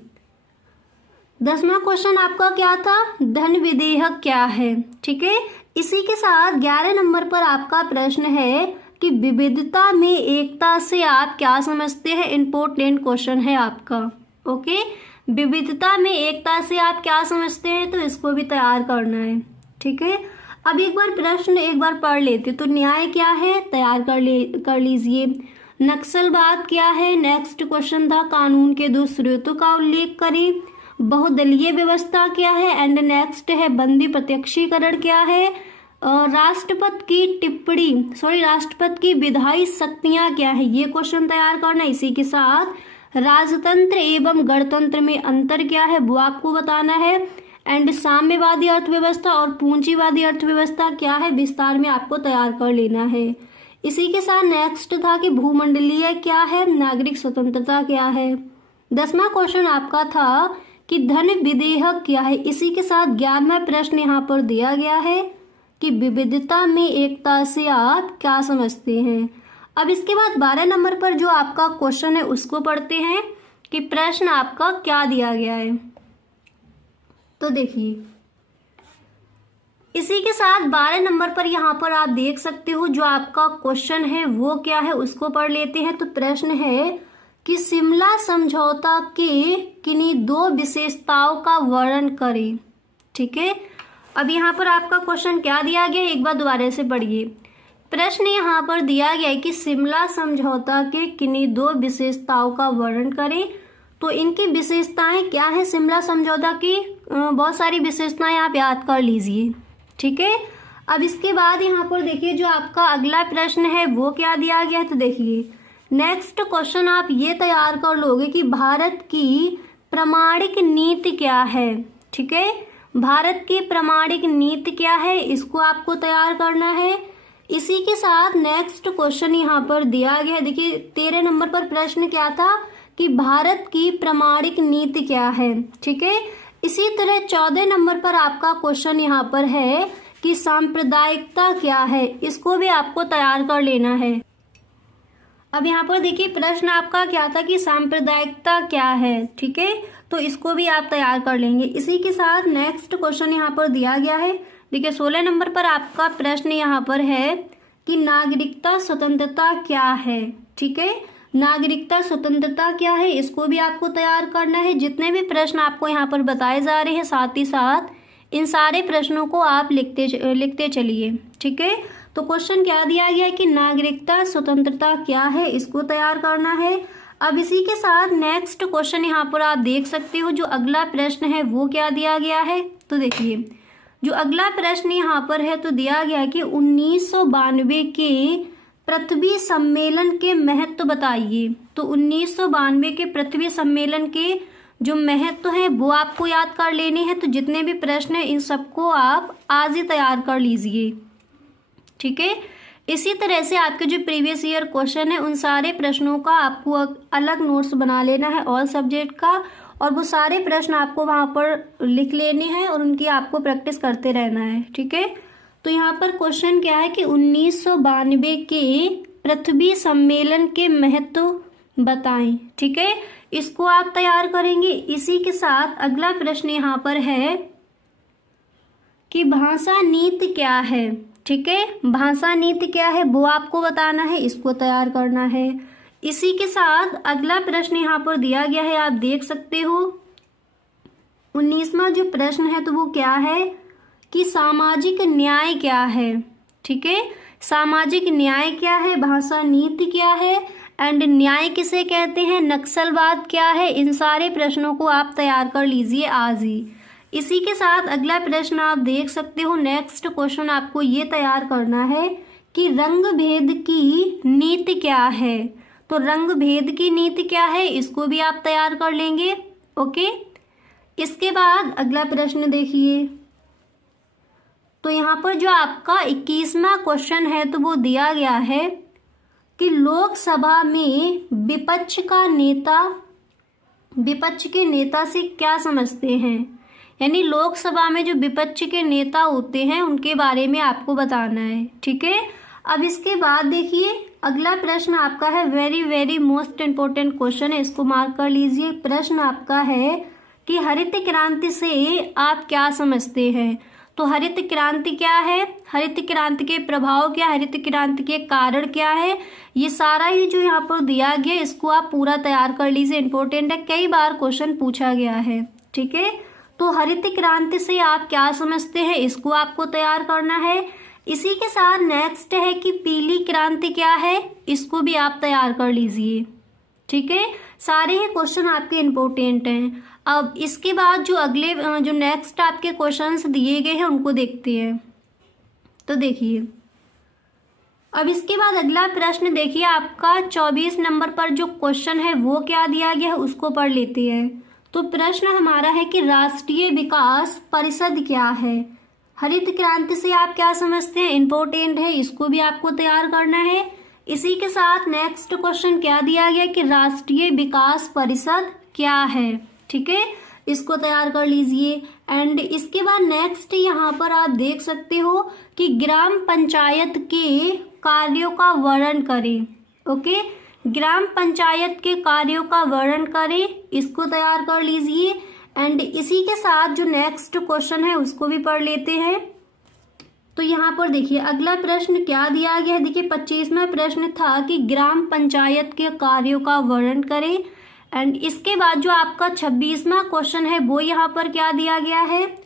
10वां क्वेश्चन आपका क्या था, धन विधेयक क्या है। ठीक है, इसी के साथ 11 नंबर पर आपका प्रश्न है कि विविधता में एकता से आप क्या समझते हैं, इंपॉर्टेंट क्वेश्चन है आपका। ओके, विविधता में एकता से आप क्या समझते हैं, तो इसको भी तैयार करना है। ठीक है, अब एक बार प्रश्न एक बार पढ़ लेते। तो न्याय क्या है, तैयार कर लीजिए। नक्सलवाद क्या है, नेक्स्ट क्वेश्चन था कानून के दो स्रोतों का उल्लेख करें। बहुदलीय व्यवस्था क्या है, एंड नेक्स्ट है बंदी प्रत्यक्षीकरण क्या है। राष्ट्रपति की विधायी शक्तियां क्या है, ये क्वेश्चन तैयार करना। इसी के साथ राजतंत्र एवं गणतंत्र में अंतर क्या है वो आपको बताना है। एंड साम्यवादी अर्थव्यवस्था और पूंजीवादी अर्थव्यवस्था क्या है, विस्तार में आपको तैयार कर लेना है। इसी के साथ नेक्स्ट था कि भूमंडलीय क्या है, नागरिक स्वतंत्रता क्या है। 10वां क्वेश्चन आपका था कि धन विधेयक क्या है। इसी के साथ 11वां प्रश्न यहाँ पर दिया गया है कि विविधता में एकता से आप क्या समझते हैं। अब इसके बाद 12 नंबर पर जो आपका क्वेश्चन है उसको पढ़ते हैं कि प्रश्न आपका क्या दिया गया है। तो देखिए इसी के साथ 12 नंबर पर यहाँ पर आप देख सकते हो जो आपका क्वेश्चन है वो क्या है उसको पढ़ लेते हैं। तो प्रश्न है कि शिमला समझौता के किन्हीं दो विशेषताओं का वर्णन करें। ठीक है, अब यहाँ पर आपका क्वेश्चन क्या दिया गया है, एक बार दोबारा से पढ़िए। प्रश्न यहाँ पर दिया गया है कि शिमला समझौता के किन्हीं दो विशेषताओं का वर्णन करें। तो इनकी विशेषताएं क्या है शिमला समझौता की, बहुत सारी विशेषताएं आप याद कर लीजिए। ठीक है, अब इसके बाद यहाँ पर देखिए जो आपका अगला प्रश्न है वो क्या दिया गया है। तो देखिए नेक्स्ट क्वेश्चन आप ये तैयार कर लोगे कि भारत की प्रामाणिक नीति क्या है। ठीक है, भारत की प्रामाणिक नीति क्या है, इसको आपको तैयार करना है। इसी के साथ नेक्स्ट क्वेश्चन यहाँ पर दिया गया है। देखिए 13 नंबर पर प्रश्न क्या था कि भारत की प्रामाणिक नीति क्या है, ठीक है। इसी तरह 14 नंबर पर आपका क्वेश्चन यहाँ पर है कि सांप्रदायिकता क्या है, इसको भी आपको तैयार कर लेना है। अब यहाँ पर देखिए प्रश्न आपका क्या था कि सांप्रदायिकता क्या है, ठीक है, तो इसको भी आप तैयार कर लेंगे। इसी के साथ नेक्स्ट क्वेश्चन यहाँ पर दिया गया है। देखिए 16 नंबर पर आपका प्रश्न यहाँ पर है कि नागरिकता स्वतंत्रता क्या है, ठीक है। नागरिकता स्वतंत्रता क्या है, इसको भी आपको तैयार करना है। जितने भी प्रश्न आपको यहाँ पर बताए जा रहे हैं साथ ही साथ इन सारे प्रश्नों को आप लिखते चलिए, ठीक है। तो क्वेश्चन क्या दिया गया है कि नागरिकता स्वतंत्रता क्या है, इसको तैयार करना है। अब इसी के साथ नेक्स्ट क्वेश्चन यहाँ पर आप देख सकते हो, जो अगला प्रश्न है वो क्या दिया गया है। तो देखिए जो अगला प्रश्न यहाँ पर है तो दिया गया कि 1992 के पृथ्वी सम्मेलन के महत्व बताइए। तो 1992 के पृथ्वी सम्मेलन के जो महत्व है वो आपको याद कर लेने हैं। तो जितने भी प्रश्न हैं इन सबको आप आज ही तैयार कर लीजिए, ठीक है। इसी तरह से आपके जो प्रीवियस ईयर क्वेश्चन है उन सारे प्रश्नों का आपको अलग नोट्स बना लेना है ऑल सब्जेक्ट का, और वो सारे प्रश्न आपको वहाँ पर लिख लेने हैं और उनकी आपको प्रैक्टिस करते रहना है, ठीक है। तो यहाँ पर क्वेश्चन क्या है कि 1992 के पृथ्वी सम्मेलन के महत्व बताएं, ठीक है, इसको आप तैयार करेंगे। इसी के साथ अगला प्रश्न यहाँ पर है कि भाषा नीति क्या है, ठीक है। भाषा नीति क्या है वो आपको बताना है, इसको तैयार करना है। इसी के साथ अगला प्रश्न यहाँ पर दिया गया है, आप देख सकते हो 19वां जो प्रश्न है तो वो क्या है कि सामाजिक न्याय क्या है, ठीक है। सामाजिक न्याय क्या है, भाषा नीति क्या है, एंड न्याय किसे कहते हैं, नक्सलवाद क्या है, इन सारे प्रश्नों को आप तैयार कर लीजिए आज ही। इसी के साथ अगला प्रश्न आप देख सकते हो, नेक्स्ट क्वेश्चन आपको ये तैयार करना है कि रंग भेद की नीति क्या है। तो रंग भेद की नीति क्या है, इसको भी आप तैयार कर लेंगे, ओके। इसके बाद अगला प्रश्न देखिए, तो यहाँ पर जो आपका 21वां क्वेश्चन है तो वो दिया गया है कि लोकसभा में विपक्ष के नेता से क्या समझते हैं, यानी लोकसभा में जो विपक्ष के नेता होते हैं उनके बारे में आपको बताना है, ठीक है। अब इसके बाद देखिए अगला प्रश्न आपका है very very most important question है, इसको मार्क कर लीजिए। प्रश्न आपका है कि हरित क्रांति से आप क्या समझते हैं। तो हरित क्रांति क्या है, हरित क्रांति के प्रभाव क्या, हरित क्रांति के कारण क्या है, ये सारा ही जो यहाँ पर दिया गया इसको आप पूरा तैयार कर लीजिए, इंपॉर्टेंट है, कई बार क्वेश्चन पूछा गया है, ठीक है। तो हरित क्रांति से आप क्या समझते हैं, इसको आपको तैयार करना है। इसी के साथ नेक्स्ट है कि पीली क्रांति क्या है, इसको भी आप तैयार कर लीजिए, ठीक है। सारे ही क्वेश्चन आपके इम्पोर्टेंट हैं। अब इसके बाद जो अगले जो नेक्स्ट आपके क्वेश्चंस दिए गए हैं उनको देखते हैं। तो देखिए अब इसके बाद अगला प्रश्न देखिए आपका 24 नंबर पर जो क्वेश्चन है वो क्या दिया गया है उसको पढ़ लेते हैं। तो प्रश्न हमारा है कि राष्ट्रीय विकास परिषद क्या है। हरित क्रांति से आप क्या समझते हैं, इंपॉर्टेंट है, इसको भी आपको तैयार करना है। इसी के साथ नेक्स्ट क्वेश्चन क्या दिया गया कि राष्ट्रीय विकास परिषद क्या है, ठीक है, इसको तैयार कर लीजिए। एंड इसके बाद नेक्स्ट यहाँ पर आप देख सकते हो कि ग्राम पंचायत के कार्यों का वर्णन करें, ओके, ग्राम पंचायत के कार्यों का वर्णन करें, इसको तैयार कर लीजिए। एंड इसी के साथ जो नेक्स्ट क्वेश्चन है उसको भी पढ़ लेते हैं। तो यहाँ पर देखिए अगला प्रश्न क्या दिया गया है, देखिए 25वां प्रश्न था कि ग्राम पंचायत के कार्यों का वर्णन करें। एंड इसके बाद जो आपका 26वां क्वेश्चन है वो यहाँ पर क्या दिया गया है,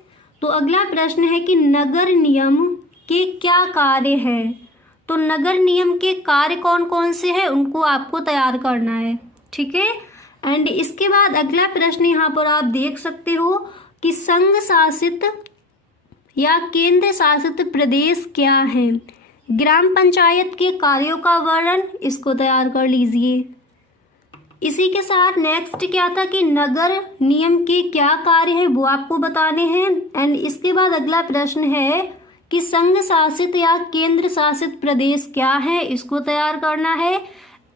तो अगला प्रश्न है कि नगर नियम के क्या कार्य हैं। तो नगर नियम के कार्य कौन कौन से हैं उनको आपको तैयार करना है, ठीक है। एंड इसके बाद अगला प्रश्न यहाँ पर आप देख सकते हो कि संघ शासित या केंद्र शासित प्रदेश क्या है। ग्राम पंचायत के कार्यों का वर्णन, इसको तैयार कर लीजिए। इसी के साथ नेक्स्ट क्या था कि नगर नियम के क्या कार्य है वो आपको बताने हैं। एंड इसके बाद अगला प्रश्न है कि संघ शासित या केंद्र शासित प्रदेश क्या है, इसको तैयार करना है।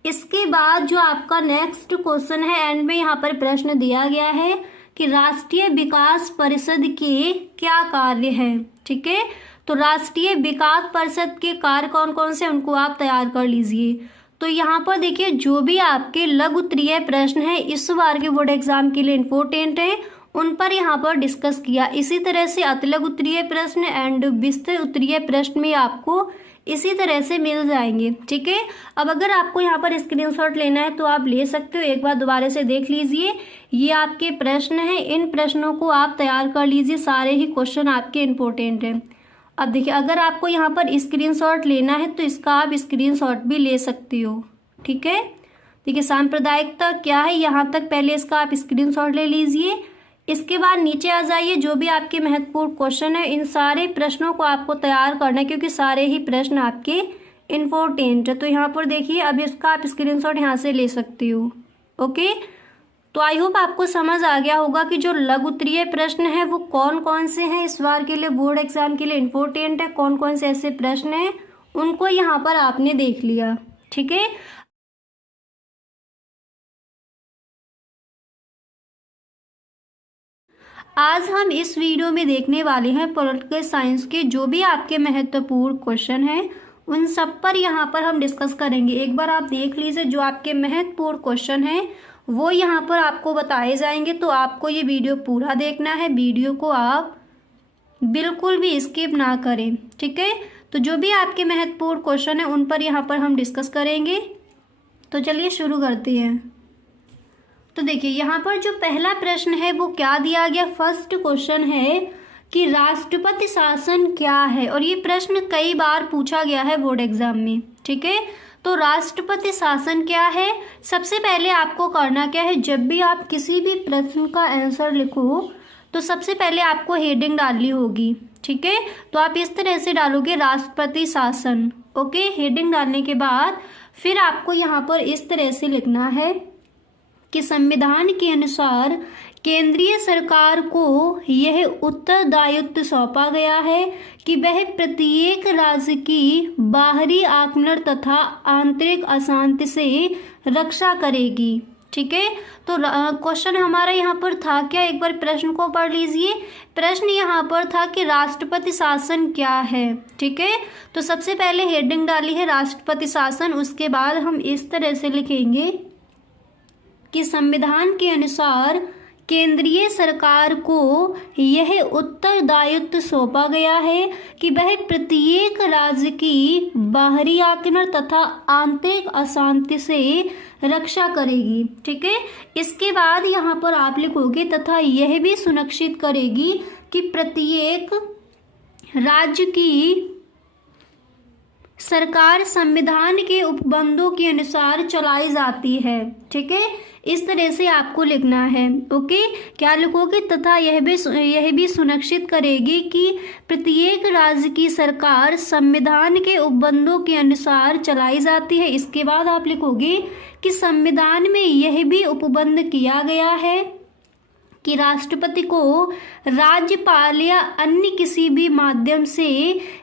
इसके बाद जो आपका नेक्स्ट क्वेश्चन है, एंड में यहाँ पर प्रश्न दिया गया है कि राष्ट्रीय विकास परिषद के क्या कार्य है। ठीक है, तो राष्ट्रीय विकास परिषद के कार्य कौन कौन से, उनको आप तैयार कर लीजिए। तो यहाँ पर देखिए जो भी आपके लघु उत्तरीय प्रश्न है इस बार के बोर्ड एग्जाम के लिए इम्पोर्टेंट है, उन पर यहाँ पर डिस्कस किया। इसी तरह से अतिलघु उत्तरीय प्रश्न एंड विस्तृत उत्तरीय प्रश्न में आपको इसी तरह से मिल जाएंगे। ठीक है, अब अगर आपको यहाँ पर स्क्रीनशॉट लेना है तो आप ले सकते हो, एक बार दोबारा से देख लीजिए। ये आपके प्रश्न हैं, इन प्रश्नों को आप तैयार कर लीजिए, सारे ही क्वेश्चन आपके इम्पोर्टेंट हैं। अब देखिए अगर आपको यहाँ पर स्क्रीनशॉट लेना है तो इसका आप स्क्रीनशॉट भी ले सकती हो। ठीक है, देखिए सांप्रदायिकता क्या है, यहाँ तक पहले इसका आप स्क्रीनशॉट ले लीजिए। इसके बाद नीचे आ जाइए, जो भी आपके महत्वपूर्ण क्वेश्चन है इन सारे प्रश्नों को आपको तैयार करना है, क्योंकि सारे ही प्रश्न आपके इम्पोर्टेंट है। तो यहाँ पर देखिए अब इसका आप स्क्रीनशॉट यहाँ से ले सकती हो। ओके, तो आई होप आपको समझ आ गया होगा कि जो लघु उत्तरीय प्रश्न है वो कौन कौन से हैं, इस बार के लिए बोर्ड एग्जाम के लिए इम्पोर्टेंट है, कौन कौन से ऐसे प्रश्न हैं, उनको यहाँ पर आपने देख लिया। ठीक है, आज हम इस वीडियो में देखने वाले हैं पॉलिटिकल साइंस के जो भी आपके महत्वपूर्ण क्वेश्चन हैं उन सब पर यहाँ पर हम डिस्कस करेंगे। एक बार आप देख लीजिए, जो आपके महत्वपूर्ण क्वेश्चन हैं वो यहाँ पर आपको बताए जाएंगे। तो आपको ये वीडियो पूरा देखना है, वीडियो को आप बिल्कुल भी स्किप ना करें। ठीक है, तो जो भी आपके महत्वपूर्ण क्वेश्चन है उन पर यहाँ पर हम डिस्कस करेंगे। तो चलिए शुरू करते हैं। तो देखिए यहाँ पर जो पहला प्रश्न है वो क्या दिया गया, फर्स्ट क्वेश्चन है कि राष्ट्रपति शासन क्या है, और ये प्रश्न कई बार पूछा गया है बोर्ड एग्जाम में। ठीक है, तो राष्ट्रपति शासन क्या है, सबसे पहले आपको करना क्या है, जब भी आप किसी भी प्रश्न का आंसर लिखो तो सबसे पहले आपको हेडिंग डालनी होगी। ठीक है, तो आप इस तरह से डालोगे राष्ट्रपति शासन। ओके, हेडिंग डालने के बाद फिर आपको यहाँ पर इस तरह से लिखना है कि संविधान के अनुसार केंद्रीय सरकार को यह उत्तरदायित्व सौंपा गया है कि वह प्रत्येक राज्य की बाहरी आक्रमण तथा आंतरिक अशांति से रक्षा करेगी। ठीक है, तो क्वेश्चन हमारा यहाँ पर था क्या, एक बार प्रश्न को पढ़ लीजिए। प्रश्न यहाँ पर था कि राष्ट्रपति शासन क्या है। ठीक है, तो सबसे पहले हेडिंग डाली है राष्ट्रपति शासन, उसके बाद हम इस तरह से लिखेंगे कि संविधान के अनुसार केंद्रीय सरकार को यह उत्तरदायित्व सौंपा गया है कि वह प्रत्येक राज्य की बाहरी आक्रमण तथा आंतरिक अशांति से रक्षा करेगी। ठीक है, इसके बाद यहाँ पर आप लिखोगे तथा यह भी सुनिश्चित करेगी कि प्रत्येक राज्य की सरकार संविधान के उपबंधों के अनुसार चलाई जाती है। ठीक है, इस तरह से आपको लिखना है। ओके, क्या लिखोगे, तथा यह भी सुनिश्चित करेगी कि प्रत्येक राज्य की सरकार संविधान के उपबंधों के अनुसार चलाई जाती है। इसके बाद आप लिखोगे कि संविधान में यह भी उपबंध किया गया है कि राष्ट्रपति को राज्यपाल या अन्य किसी भी माध्यम से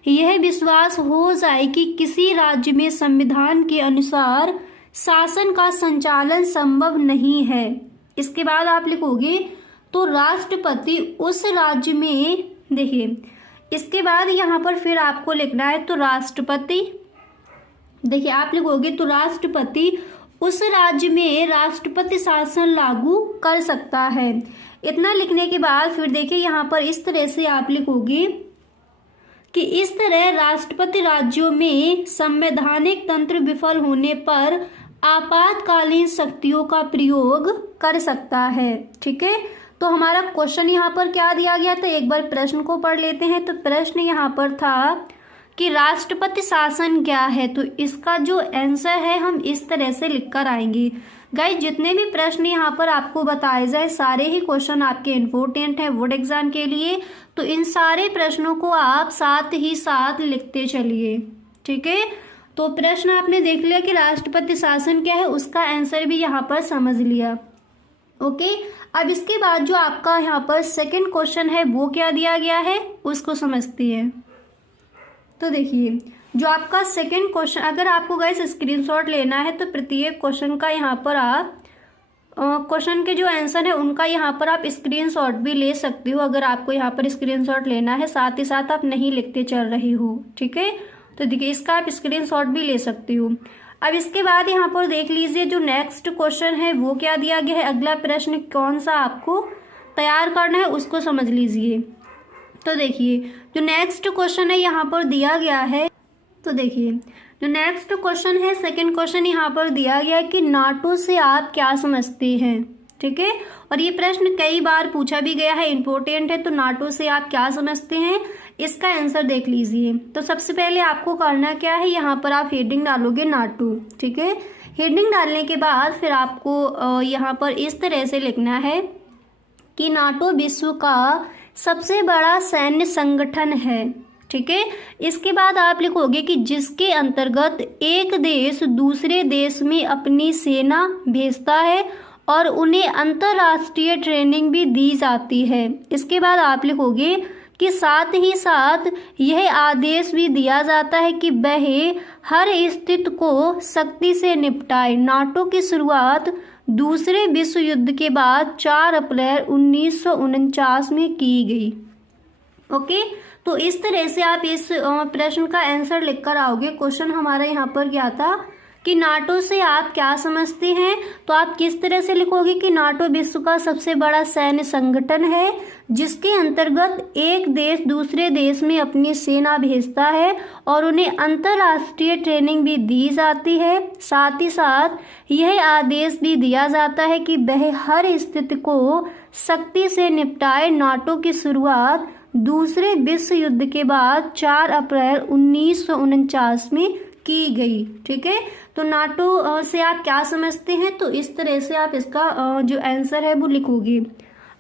यह विश्वास हो जाए कि किसी राज्य में संविधान के अनुसार शासन का संचालन संभव नहीं है। इसके बाद आप लिखोगे तो राष्ट्रपति उस राज्य में, देखिए इसके बाद यहाँ पर फिर आपको लिखना है तो राष्ट्रपति, देखिए आप लिखोगे तो राष्ट्रपति उस राज्य में राष्ट्रपति शासन लागू कर सकता है। इतना लिखने के बाद फिर देखिए यहाँ पर इस तरह से आप लिखोगे कि इस तरह राष्ट्रपति राज्यों में संवैधानिक तंत्र विफल होने पर आपातकालीन शक्तियों का प्रयोग कर सकता है। ठीक है, तो हमारा क्वेश्चन यहाँ पर क्या दिया गया था, एक बार प्रश्न को पढ़ लेते हैं। तो प्रश्न यहाँ पर था कि राष्ट्रपति शासन क्या है, तो इसका जो आंसर है हम इस तरह से लिखकर आएंगे। गाइस, जितने भी प्रश्न यहाँ पर आपको बताए जाए सारे ही क्वेश्चन आपके इम्पोर्टेंट हैं बोर्ड एग्जाम के लिए, तो इन सारे प्रश्नों को आप साथ ही साथ लिखते चलिए। ठीक है, तो प्रश्न आपने देख लिया कि राष्ट्रपति शासन क्या है, उसका आंसर भी यहाँ पर समझ लिया। ओके, अब इसके बाद जो आपका यहाँ पर सेकंड क्वेश्चन है वो क्या दिया गया है उसको समझती है। तो देखिए जो आपका सेकंड क्वेश्चन, अगर आपको गाइस स्क्रीनशॉट लेना है तो प्रत्येक क्वेश्चन का यहाँ पर आप क्वेश्चन के जो आंसर है उनका यहाँ पर आप स्क्रीनशॉट भी ले सकते हो, अगर आपको यहाँ पर स्क्रीनशॉट लेना है, साथ ही साथ आप नहीं लिखते चल रही हो, ठीक है। तो देखिए इसका आप स्क्रीनशॉट भी ले सकते हो। अब इसके बाद यहाँ पर देख लीजिए जो नेक्स्ट क्वेश्चन है वो क्या दिया गया है, अगला प्रश्न कौन सा आपको तैयार करना है उसको समझ लीजिए। तो देखिए जो नेक्स्ट क्वेश्चन है यहाँ पर दिया गया है, तो देखिए जो नेक्स्ट क्वेश्चन है सेकंड क्वेश्चन यहाँ पर दिया गया है कि नाटो से आप क्या समझते हैं, ठीक है। और ये प्रश्न कई बार पूछा भी गया है, इंपॉर्टेंट है। तो नाटो से आप क्या समझते हैं, इसका आंसर देख लीजिए। तो सबसे पहले आपको करना क्या है, यहाँ पर आप हेडिंग डालोगे नाटो, ठीक है। हेडिंग डालने के बाद फिर आपको यहाँ पर इस तरह से लिखना है कि नाटो विश्व का सबसे बड़ा सैन्य संगठन है, ठीक है। इसके बाद आप लिखोगे कि जिसके अंतर्गत एक देश दूसरे देश में अपनी सेना भेजता है और उन्हें अंतर्राष्ट्रीय ट्रेनिंग भी दी जाती है। इसके बाद आप लिखोगे कि साथ ही साथ यह आदेश भी दिया जाता है कि वह हर स्थिति को सख्ती से निपटाए। नाटो की शुरुआत दूसरे विश्व युद्ध के बाद 4 अप्रैल 1949 में की गई। ओके, तो इस तरह से आप इस प्रश्न का आंसर लिखकर आओगे। क्वेश्चन हमारा यहाँ पर क्या था कि नाटो से आप क्या समझते हैं, तो आप किस तरह से लिखोगे कि नाटो विश्व का सबसे बड़ा सैन्य संगठन है जिसके अंतर्गत एक देश दूसरे देश में अपनी सेना भेजता है और उन्हें अंतर्राष्ट्रीय ट्रेनिंग भी दी जाती है। साथ ही साथ यह आदेश भी दिया जाता है कि वह हर स्थिति को सख्ती से निपटाए। नाटो की शुरुआत दूसरे विश्व युद्ध के बाद 4 अप्रैल 1949 में की गई, ठीक है। तो नाटो से आप क्या समझते हैं, तो इस तरह से आप इसका जो आंसर है वो लिखोगे।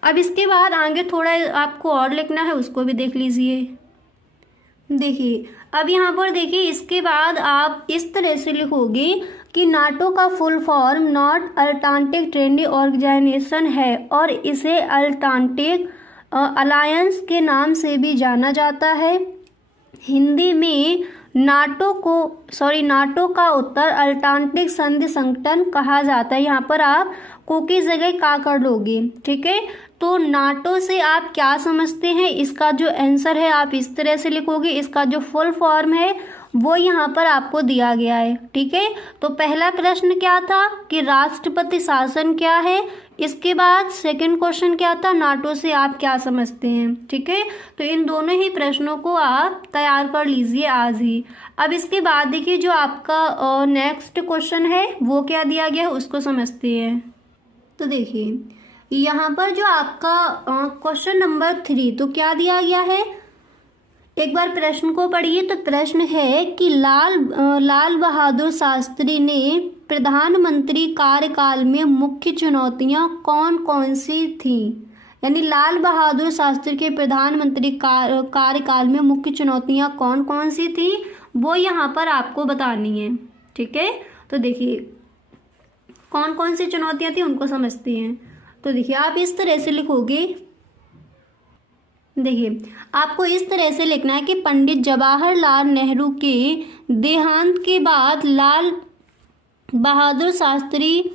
अब इसके बाद आगे थोड़ा आपको और लिखना है, उसको भी देख लीजिए। देखिए अब यहाँ पर देखिए इसके बाद आप इस तरह से लिखोगे कि नाटो का full form North Atlantic treaty organization है और इसे अटलांटिक अलायंस के नाम से भी जाना जाता है। हिंदी में नाटो का उत्तर अटलांटिक संधि संगठन कहा जाता है। यहाँ पर आप को की जगह का कर लोगे, ठीक है। तो नाटो से आप क्या समझते हैं, इसका जो आंसर है आप इस तरह से लिखोगे। इसका जो फुल फॉर्म है वो यहाँ पर आपको दिया गया है, ठीक है। तो पहला प्रश्न क्या था कि राष्ट्रपति शासन क्या है, इसके बाद सेकंड क्वेश्चन क्या था, नाटो से आप क्या समझते हैं, ठीक है। तो इन दोनों ही प्रश्नों को आप तैयार कर लीजिए आज ही। अब इसके बाद देखिए जो आपका नेक्स्ट क्वेश्चन है वो क्या दिया गया है उसको समझते हैं। तो देखिए यहाँ पर जो आपका क्वेश्चन नंबर 3 तो क्या दिया गया है, एक बार प्रश्न को पढ़िए। तो प्रश्न है कि लाल बहादुर शास्त्री ने प्रधानमंत्री कार्यकाल में मुख्य चुनौतियां कौन कौन सी थीं, यानी लाल बहादुर शास्त्री के प्रधानमंत्री कार्यकाल में मुख्य चुनौतियां कौन कौन सी थी वो यहाँ पर आपको बतानी है, ठीक है। तो देखिए कौन कौन सी चुनौतियां थी उनको समझते हैं। तो देखिए आप इस तरह से लिखोगे, देखिए आपको इस तरह से लिखना है कि पंडित जवाहरलाल नेहरू के देहांत के बाद लाल बहादुर शास्त्री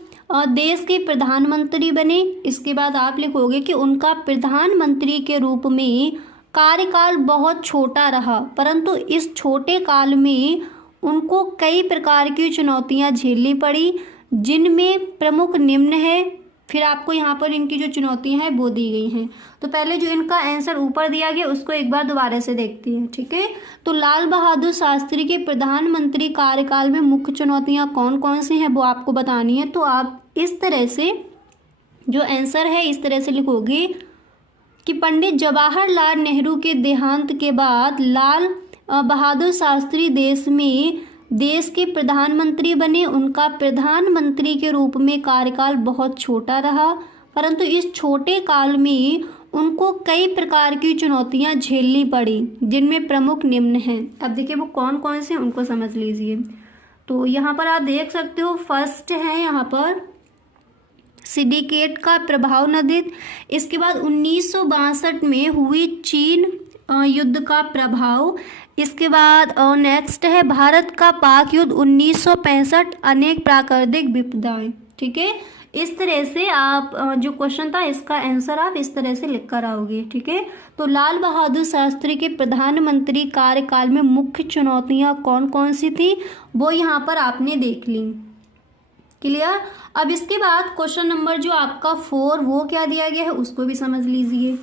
देश के प्रधानमंत्री बने। इसके बाद आप लिखोगे कि उनका प्रधानमंत्री के रूप में कार्यकाल बहुत छोटा रहा, परंतु इस छोटे काल में उनको कई प्रकार की चुनौतियां झेलनी पड़ी, जिनमें प्रमुख निम्न है। फिर आपको यहाँ पर इनकी जो चुनौतियां हैं वो दी गई हैं। तो पहले जो इनका आंसर ऊपर दिया गया उसको एक बार दोबारा से देखते हैं, ठीक है। तो लाल बहादुर शास्त्री के प्रधानमंत्री कार्यकाल में मुख्य चुनौतियां कौन कौन सी हैं वो आपको बतानी है। तो आप इस तरह से जो आंसर है इस तरह से लिखोगे कि पंडित जवाहरलाल नेहरू के देहांत के बाद लाल बहादुर शास्त्री देश के प्रधानमंत्री बने। उनका प्रधानमंत्री के रूप में कार्यकाल बहुत छोटा रहा, परंतु इस छोटे काल में उनको कई प्रकार की चुनौतियां झेलनी पड़ी, जिनमें प्रमुख निम्न हैं। अब देखिए वो कौन कौन से उनको समझ लीजिए। तो यहाँ पर आप देख सकते हो फर्स्ट है यहाँ पर सिंडिकेट का प्रभाव नदी। इसके बाद 1962 में हुई चीन युद्ध का प्रभाव। इसके बाद नेक्स्ट है भारत का पाक युद्ध 1965, अनेक प्राकृतिक विपदाएं। ठीक है, इस तरह से आप जो क्वेश्चन था इसका आंसर आप इस तरह से लिख कर आओगे। ठीक है, तो लाल बहादुर शास्त्री के प्रधानमंत्री कार्यकाल में मुख्य चुनौतियां कौन कौन सी थी वो यहाँ पर आपने देख ली। क्लियर। अब इसके बाद क्वेश्चन नंबर जो आपका 4 वो क्या दिया गया है उसको भी समझ लीजिए।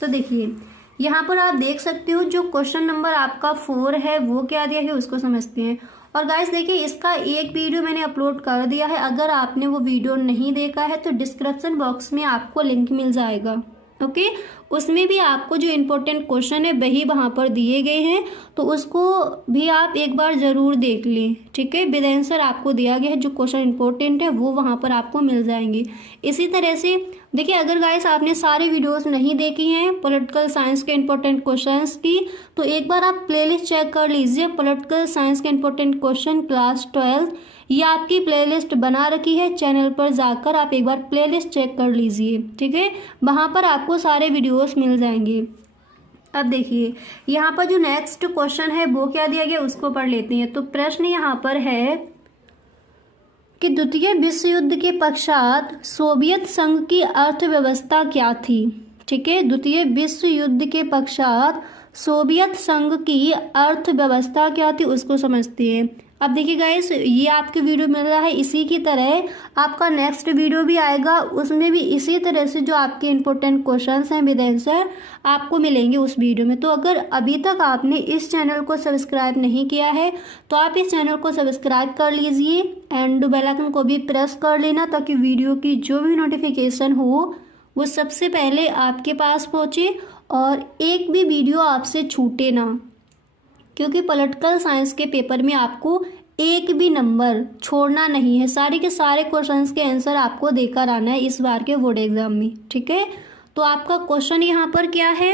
तो देखिए यहाँ पर आप देख सकते हो जो क्वेश्चन नंबर आपका 4 है वो क्या दिया है उसको समझते हैं। और गाइस देखिए इसका एक वीडियो मैंने अपलोड कर दिया है, अगर आपने वो वीडियो नहीं देखा है तो डिस्क्रिप्शन बॉक्स में आपको लिंक मिल जाएगा। ओके, उसमें भी आपको जो इम्पोर्टेंट क्वेश्चन है वही वहाँ पर दिए गए हैं, तो उसको भी आप एक बार ज़रूर देख लें। ठीक है, विद आंसर आपको दिया गया है, जो क्वेश्चन इम्पोर्टेंट है वो वहाँ पर आपको मिल जाएंगे। इसी तरह से देखिए अगर गाइस आपने सारी वीडियोस नहीं देखी हैं पॉलिटिकल साइंस के इम्पोर्टेंट क्वेश्चंस की, तो एक बार आप प्लेलिस्ट चेक कर लीजिए। पॉलिटिकल साइंस के इम्पोर्टेंट क्वेश्चन क्लास 12 ये आपकी प्लेलिस्ट बना रखी है, चैनल पर जाकर आप एक बार प्लेलिस्ट चेक कर लीजिए। ठीक है, वहाँ पर आपको सारे वीडियोस मिल जाएंगे। अब देखिए यहाँ पर जो नेक्स्ट क्वेश्चन है वो क्या दिया गया उसको पढ़ लेते हैं। तो प्रश्न यहाँ पर है कि द्वितीय विश्व युद्ध के पश्चात सोवियत संघ की अर्थव्यवस्था क्या थी। ठीक है, द्वितीय विश्व युद्ध के पश्चात सोवियत संघ की अर्थव्यवस्था क्या थी उसको समझते हैं। अब देखिए गाइस ये आपके वीडियो मिल रहा है, इसी की तरह आपका नेक्स्ट वीडियो भी आएगा, उसमें भी इसी तरह से जो आपके इम्पोर्टेंट क्वेश्चंस हैं विद आंसर आपको मिलेंगे उस वीडियो में। तो अगर अभी तक आपने इस चैनल को सब्सक्राइब नहीं किया है तो आप इस चैनल को सब्सक्राइब कर लीजिए एंड बेल आइकन को भी प्रेस कर लेना, ताकि वीडियो की जो भी नोटिफिकेशन हो वो सबसे पहले आपके पास पहुँचे और एक भी वीडियो आपसे छूटे ना, क्योंकि पॉलिटिकल साइंस के पेपर में आपको एक भी नंबर छोड़ना नहीं है, सारे के सारे क्वेश्चंस के आंसर आपको देकर आना है इस बार के बोर्ड एग्जाम में। ठीक है, तो आपका क्वेश्चन यहाँ पर क्या है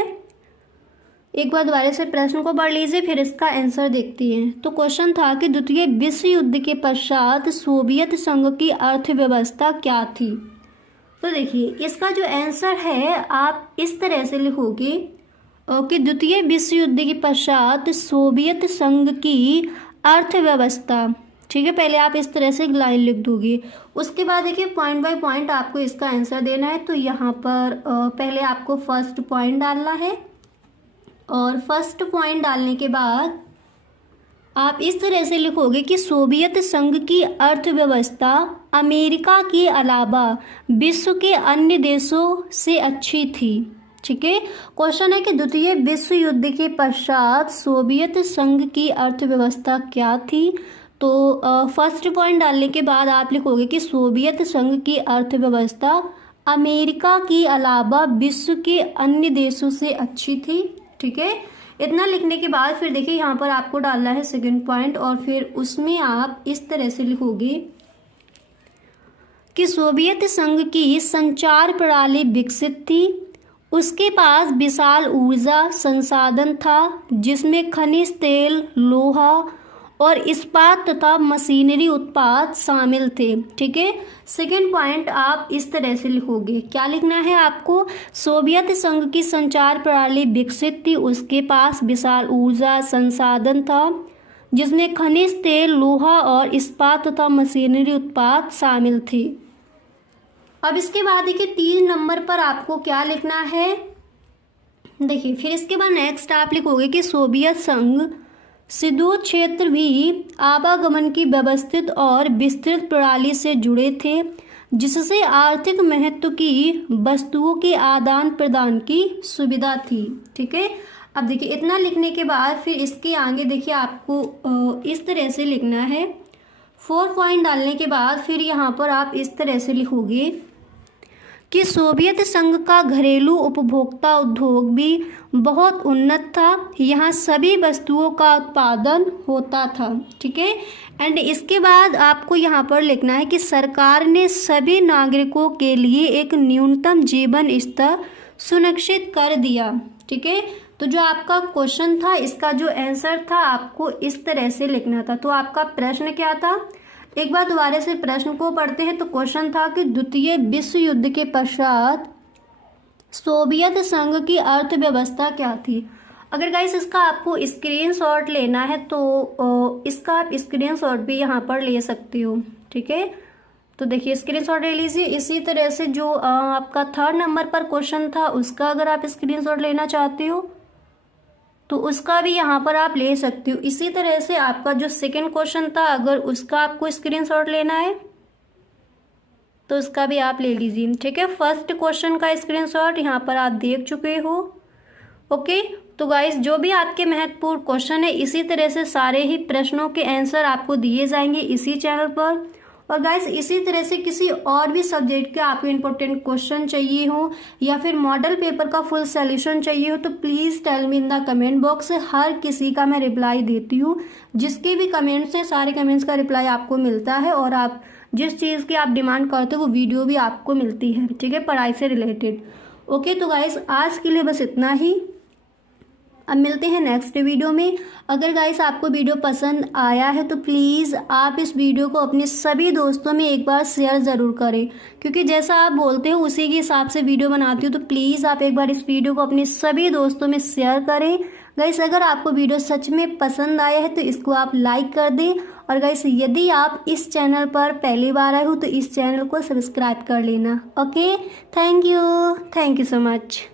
एक बार दोबारा से प्रश्न को पढ़ लीजिए फिर इसका आंसर देखते हैं। तो क्वेश्चन था कि द्वितीय विश्व युद्ध के पश्चात सोवियत संघ की अर्थव्यवस्था क्या थी। तो देखिए इसका जो आंसर है आप इस तरह से लिखोगे कि द्वितीय विश्व युद्ध के पश्चात सोवियत संघ की अर्थव्यवस्था। ठीक है, पहले आप इस तरह से एक लाइन लिख दोगे, उसके बाद देखिए पॉइंट बाय पॉइंट आपको इसका आंसर देना है। तो यहाँ पर पहले आपको फर्स्ट पॉइंट डालना है और फर्स्ट पॉइंट डालने के बाद आप इस तरह से लिखोगे कि सोवियत संघ की अर्थव्यवस्था अमेरिका के अलावा विश्व के अन्य देशों से अच्छी थी। ठीक है, क्वेश्चन है कि द्वितीय विश्व युद्ध के पश्चात सोवियत संघ की अर्थव्यवस्था क्या थी। तो फर्स्ट पॉइंट डालने के बाद आप लिखोगे कि सोवियत संघ की अर्थव्यवस्था अमेरिका के अलावा विश्व के अन्य देशों से अच्छी थी। ठीक है, इतना लिखने के बाद फिर देखिए यहाँ पर आपको डालना है सेकंड पॉइंट और फिर उसमें आप इस तरह से लिखोगे कि सोवियत संघ की संचार प्रणाली विकसित थी, उसके पास विशाल ऊर्जा संसाधन था जिसमें खनिज तेल, लोहा और इस्पात तथा मशीनरी उत्पाद शामिल थे। ठीक है, सेकेंड पॉइंट आप इस तरह से लिखोगे, क्या लिखना है आपको, सोवियत संघ की संचार प्रणाली विकसित थी, उसके पास विशाल ऊर्जा संसाधन था जिसमें खनिज तेल, लोहा और इस्पात तथा मशीनरी उत्पाद शामिल थे। अब इसके बाद देखिए 3 नंबर पर आपको क्या लिखना है, देखिए फिर इसके बाद नेक्स्ट आप लिखोगे कि सोवियत संघ सुदूर क्षेत्र भी आवागमन की व्यवस्थित और विस्तृत प्रणाली से जुड़े थे जिससे आर्थिक महत्व की वस्तुओं के आदान प्रदान की सुविधा थी। ठीक है, अब देखिए इतना लिखने के बाद फिर इसके आगे देखिए आपको इस तरह से लिखना है। 4 पॉइंट डालने के बाद फिर यहाँ पर आप इस तरह से लिखोगे कि सोवियत संघ का घरेलू उपभोक्ता उद्योग भी बहुत उन्नत था, यहाँ सभी वस्तुओं का उत्पादन होता था। ठीक है, एंड इसके बाद आपको यहाँ पर लिखना है कि सरकार ने सभी नागरिकों के लिए एक न्यूनतम जीवन स्तर सुनिश्चित कर दिया। ठीक है, तो जो आपका क्वेश्चन था इसका जो आंसर था आपको इस तरह से लिखना था। तो आपका प्रश्न क्या था, एक बार दोबारा से प्रश्न को पढ़ते हैं। तो क्वेश्चन था कि द्वितीय विश्व युद्ध के पश्चात सोवियत संघ की अर्थव्यवस्था क्या थी। अगर गाइस इसका आपको स्क्रीनशॉट लेना है तो इसका आप स्क्रीनशॉट भी यहाँ पर ले सकते हो, ठीक है। तो देखिए स्क्रीनशॉट ले लीजिए। इसी तरह से जो आपका 3rd नंबर पर क्वेश्चन था उसका अगर आप स्क्रीनशॉट लेना चाहते हो तो उसका भी यहाँ पर आप ले सकते हो। इसी तरह से आपका जो 2nd क्वेश्चन था अगर उसका आपको स्क्रीनशॉट लेना है तो उसका भी आप ले लीजिए, ठीक है। 1st क्वेश्चन का स्क्रीनशॉट यहाँ पर आप देख चुके हो, ओके। तो गाइस जो भी आपके महत्वपूर्ण क्वेश्चन है इसी तरह से सारे ही प्रश्नों के आंसर आपको दिए जाएंगे इसी चैनल पर। और गाइस इसी तरह से किसी और भी सब्जेक्ट के आपको इंपॉर्टेंट क्वेश्चन चाहिए हो या फिर मॉडल पेपर का फुल सॉल्यूशन चाहिए हो तो please tell me in the comment box. हर किसी का मैं रिप्लाई देती हूँ, जिसके भी कमेंट्स हैं सारे कमेंट्स का रिप्लाई आपको मिलता है और आप जिस चीज़ की आप डिमांड करते हो वो वीडियो भी आपको मिलती है, ठीक है, पढ़ाई से रिलेटेड। ओके तो गाइस आज के लिए बस इतना ही, अब मिलते हैं नेक्स्ट वीडियो में। अगर गाइस आपको वीडियो पसंद आया है तो प्लीज़ आप इस वीडियो को अपने सभी दोस्तों में एक बार शेयर ज़रूर करें, क्योंकि जैसा आप बोलते हो उसी के हिसाब से वीडियो बनाती हूँ। तो प्लीज़ आप एक बार इस वीडियो को अपने सभी दोस्तों में शेयर करें। गाइस अगर आपको वीडियो सच में पसंद आया है तो इसको आप लाइक कर दें। और गाइस यदि आप इस चैनल पर पहली बार आए हो तो इस चैनल को सब्सक्राइब कर लेना। Okay, thank you so much.